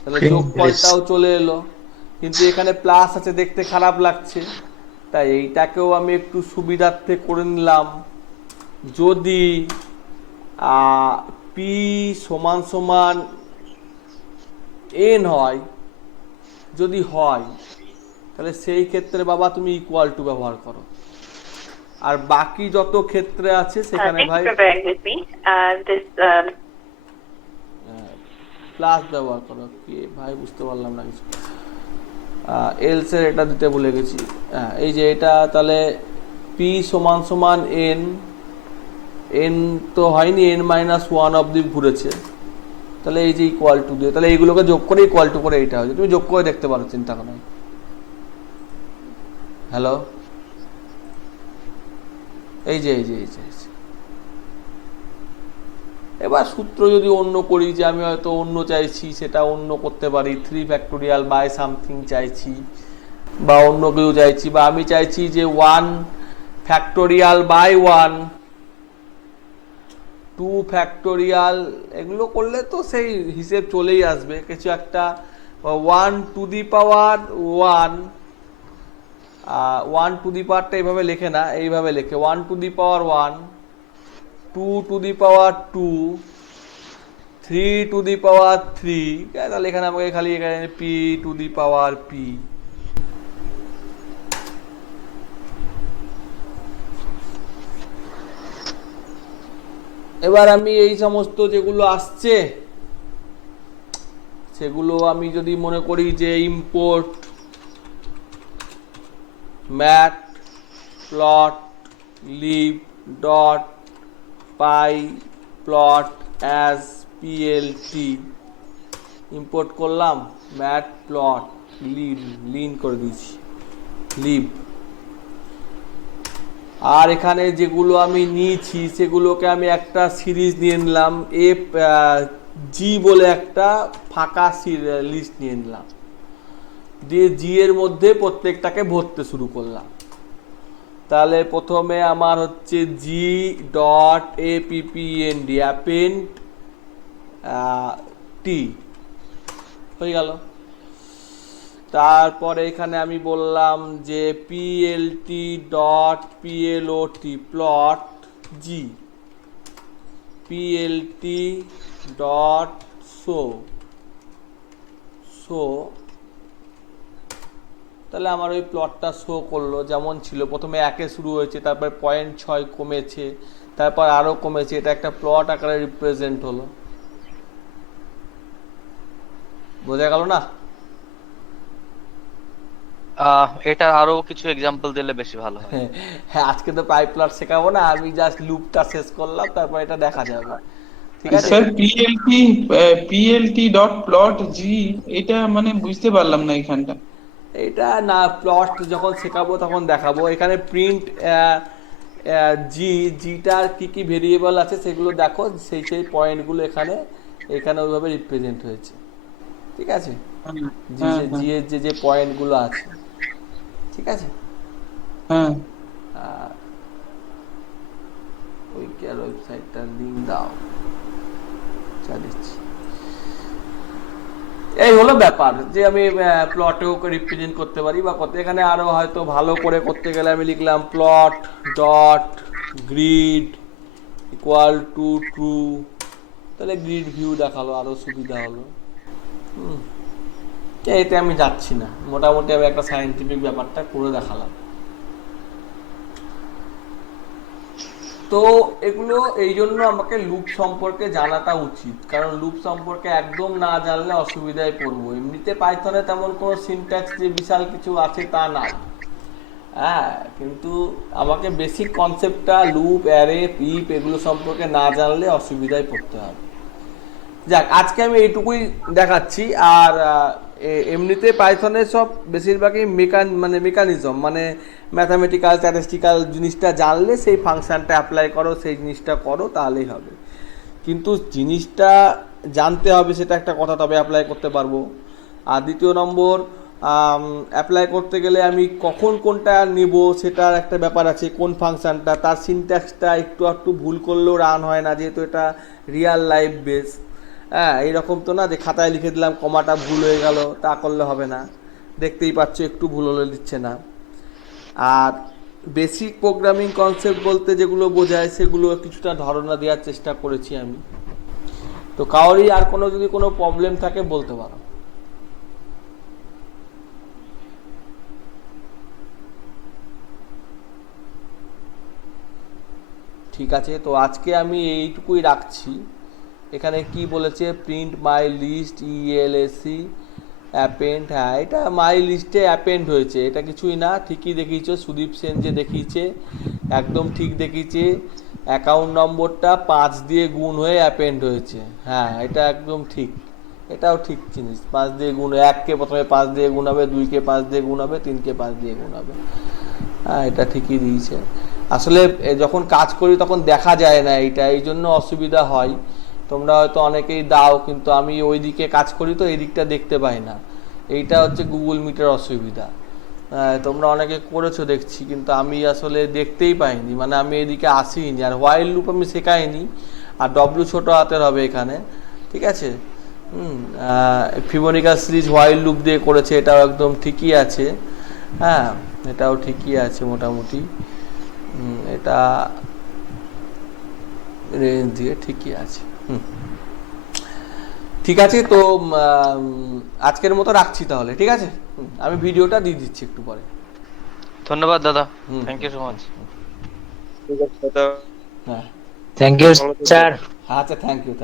তাহলে যোগফলটাও চলে এলো। কিন্তু এখানে প্লাস আছে, দেখতে খারাপ লাগছে, তাই এইটাকেও আমি একটু সুবিধার্থে করে নিলাম। যদি পি সমান সমান এন হয়, যদি হয়, তাহলে সেই ক্ষেত্রে বাবা তুমি ইকুয়াল টু ব্যবহার করো। আর বাকি যত ক্ষেত্রে আছে সেখানে ভাই প্লাস ব্যবহার করো। কি ভাই, বুঝতে পারলাম না কিছু। এলস এর এটা দিতে ভুলে গেছি। এই যে এটা, তাহলে পি সমান সমান এন, এন তো হয়নি, এন মাইনাস 1 অবধি ঘুরেছে, তাহলে এই যে ইকুয়াল টু দিয়ে, তাহলে এইগুলোকে যোগ করে ইকুয়াল টু করে এইটা হয়েছে। তুমি যোগ করে দেখতে পারো, চিন্তা করো। হ্যালো, এই যে এই যে এই যে এবার সূত্র যদি অন্য করি, যে আমি হয়তো অন্য চাইছি, সেটা অন্য করতে পারি। 3 ফ্যাক্টোরিয়াল বাই সামথিং চাইছি, বা অন্য কিছু চাইছি, বা আমি চাইছি যে 1 ফ্যাক্টোরিয়াল বাই 1, 2 ফ্যাক্টোরিয়াল, এগুলো করলে তো সেই হিসেব চলেই আসবে কিছু একটা। 1 টু দি পাওয়ার 1, 1 টু দি পাওয়ারটা এইভাবে লেখে না, এইভাবে লেখে 1 to the power 1, 2 to the power 2, 3 to the power 3। তাহলে এখানে আমাকে খালি এখানে p to the power p. এবার আমি এই সমস্ত যেগুলো আসছে, সেগুলো আমি যদি মনে করি যে import matplotlib dot pyplot as plt import করলাম, ম্যাট প্লট লিন করে দিয়েছি লিভ। আর এখানে যেগুলো আমি নিয়েছি সেগুলোকে আমি একটা সিরিজ নিয়ে নিলাম, জি বলে একটা ফাঁকা লিস্ট নিয়ে নিলাম, দিয়ে জি এর মধ্যে প্রত্যেকটাকে ভরতে শুরু করলাম। তাহলে প্রথমে আমার হচ্ছে জি ডট এপিপিএনডি অ্যাপেন্ড টি হয়ে গেল। তারপরে এখানে আমি বললাম যে পিএলটি ডট পিএলওটি প্লট জি পিএলটি ডট শো তাহলে আমার ওই প্লটটা শো করলো যেমন ছিল, প্রথমে 1 শুরু হয়েছে, তারপর 0.6 কমেছে, তারপর আরো কমেছে, এটা একটা প্লট আকারে রিপ্রেজেন্ট হলো। বোঝা গেল না? এটা আরো কিছু এক্সাম্পল দিলে বেশি ভালো হয়। হ্যাঁ, আজকে তো পাই প্লট শেখাবো না, আমি জাস্ট লুপটা শেষ করলাম, তারপর এটা দেখা যাবে। ঠিক আছে স্যার পিএলটি ডট প্লট জি, এটা মানে বুঝতে পারলাম না এখানটা। এটা না, প্লট যখন শেখাবো তখন দেখাবো। এখানে প্রিন্ট জিটার কি কি ভেরিয়েবল আছে সেগুলো দেখো, সেই পয়েন্টগুলো এখানে ওইভাবে রিপ্রেজেন্ট হয়েছে। ঠিক আছে, জি এর যে পয়েন্টগুলো আছে, ঠিক আছে। হ্যাঁ, ওই ওয়েবসাইটটার লিংক দাও, চালিয়েছি। এই হলো ব্যাপার, যে আমি প্লটেও রিপ্রেজেন্ট করতে পারি বা করতে। এখানে আরো হয়তো ভালো করে করতে গেলে আমি লিখলাম plot dot grid equal to true, তাহলে গ্রিড ভিউ দেখালো, আরো সুবিধা হলো। এতে আমি যাচ্ছি না, মোটামুটি আমি একটা সায়েন্টিফিক ব্যাপারটা করে দেখালাম। তো এগুলো এই জন্য আমাকে লুপ সম্পর্কে জানাটা উচিত, কারণ লুপ সম্পর্কে একদম না জানলে অসুবিধায় পড়বো। এমনিতে পাইথনে তেমন কোনো সিনট্যাক্স যে বিশাল কিছু আছে তা নাই, হ্যাঁ, কিন্তু আমাকে বেসিক কনসেপ্টটা লুপ অ্যারে ইফ এগুলো সম্পর্কে না জানলে অসুবিধায় পড়তে হবে। যাক, আজকে আমি এইটুকুই দেখাচ্ছি। আর এমনিতে পাইথনের সব বেশিরভাগই মেকানিজম মানে ম্যাথামেটিক্যাল স্ট্যাটিস্টিক্যাল জিনিসটা জানলে সেই ফাংশনটা অ্যাপ্লাই করো, সেই জিনিসটা করো, তাহলেই হবে। কিন্তু জিনিসটা জানতে হবে সেটা একটা কথা, তবে অ্যাপ্লাই করতে পারবো। আর দ্বিতীয় নম্বর, অ্যাপ্লাই করতে গেলে আমি কখন কোনটা নেব সেটার একটা ব্যাপার আছে, কোন ফাংশনটা, তার সিনট্যাক্সটা একটু ভুল করলেও রান হয় না, যেহেতু এটা রিয়াল লাইফ বেস। হ্যাঁ, এইরকম তো না যে খাতায় লিখে দিলাম কমাটা ভুল হয়ে গেল, তা করলে হবে না। দেখতেই পাচ্ছ একটু ভুল হলে দিচ্ছে না। আর বেসিক প্রোগ্রামিং কনসেপ্ট বলতে যেগুলো বোঝায় সেগুলো কিছুটা ধারণা দেওয়ার চেষ্টা করেছি আমি। তো কারোরই আর যদি কোনো প্রবলেম থাকে বলতে পারো। ঠিক আছে, তো আজকে আমি এইটুকুই রাখছি। এখানে কি বলেছে, প্রিন্ট মাই লিস্ট ইএলএসি অ্যাপেন্ড। হ্যাঁ, এটা মাই লিস্টে অ্যাপেন্ড হয়েছে, এটা কিছুই না, ঠিকই দেখিয়েছে। সুদীপ সেন যে দেখিয়েছে একদম ঠিক দেখিয়েছে। অ্যাকাউন্ট নম্বরটা 5 দিয়ে গুণ হয়ে অ্যাপেন্ড হয়েছে। হ্যাঁ, এটা একদম ঠিক, এটাও ঠিক জিনিস। 5 দিয়ে গুণ, 1কে প্রথমে 5 দিয়ে গুণ হবে, 2কে 5 দিয়ে গুণ হবে, 3কে 5 দিয়ে গুণ হবে। হ্যাঁ, এটা ঠিকই দিয়েছে। আসলে যখন কাজ করি তখন দেখা যায় না, এইটা এই জন্য অসুবিধা হয়। তোমরা হয়তো অনেকেই দাও, কিন্তু আমি ওই দিকে কাজ করি তো এই দিকটা দেখতে পাই না। এইটা হচ্ছে গুগল মিটের অসুবিধা। তোমরা অনেকে করেছো দেখছি, কিন্তু আমি আসলে দেখতেই পাইনি, মানে আমি এদিকে আসিনি। আর হোয়াইল লুপ আমি শেখাইনি, আর ডব্লিউ ছোট হাতের হবে এখানে, ঠিক আছে। ফিবোনিকা সিরিজ হোয়াইল লুপ দিয়ে করেছে, এটাও একদম ঠিকই আছে। হ্যাঁ, এটাও ঠিকই আছে মোটামুটি। এটা রেঞ্জ দিয়ে ঠিকই আছে। ঠিক আছে, তো আজকের মতো রাখছি তাহলে, ঠিক আছে। আমি ভিডিওটা দিয়ে দিচ্ছি একটু পরে। ধন্যবাদ দাদা, থ্যাংক ইউ সো মাচ। ঠিক আছে দাদা, হ্যাঁ, থ্যাংক ইউ স্যার। আচ্ছা, থ্যাংক ইউ।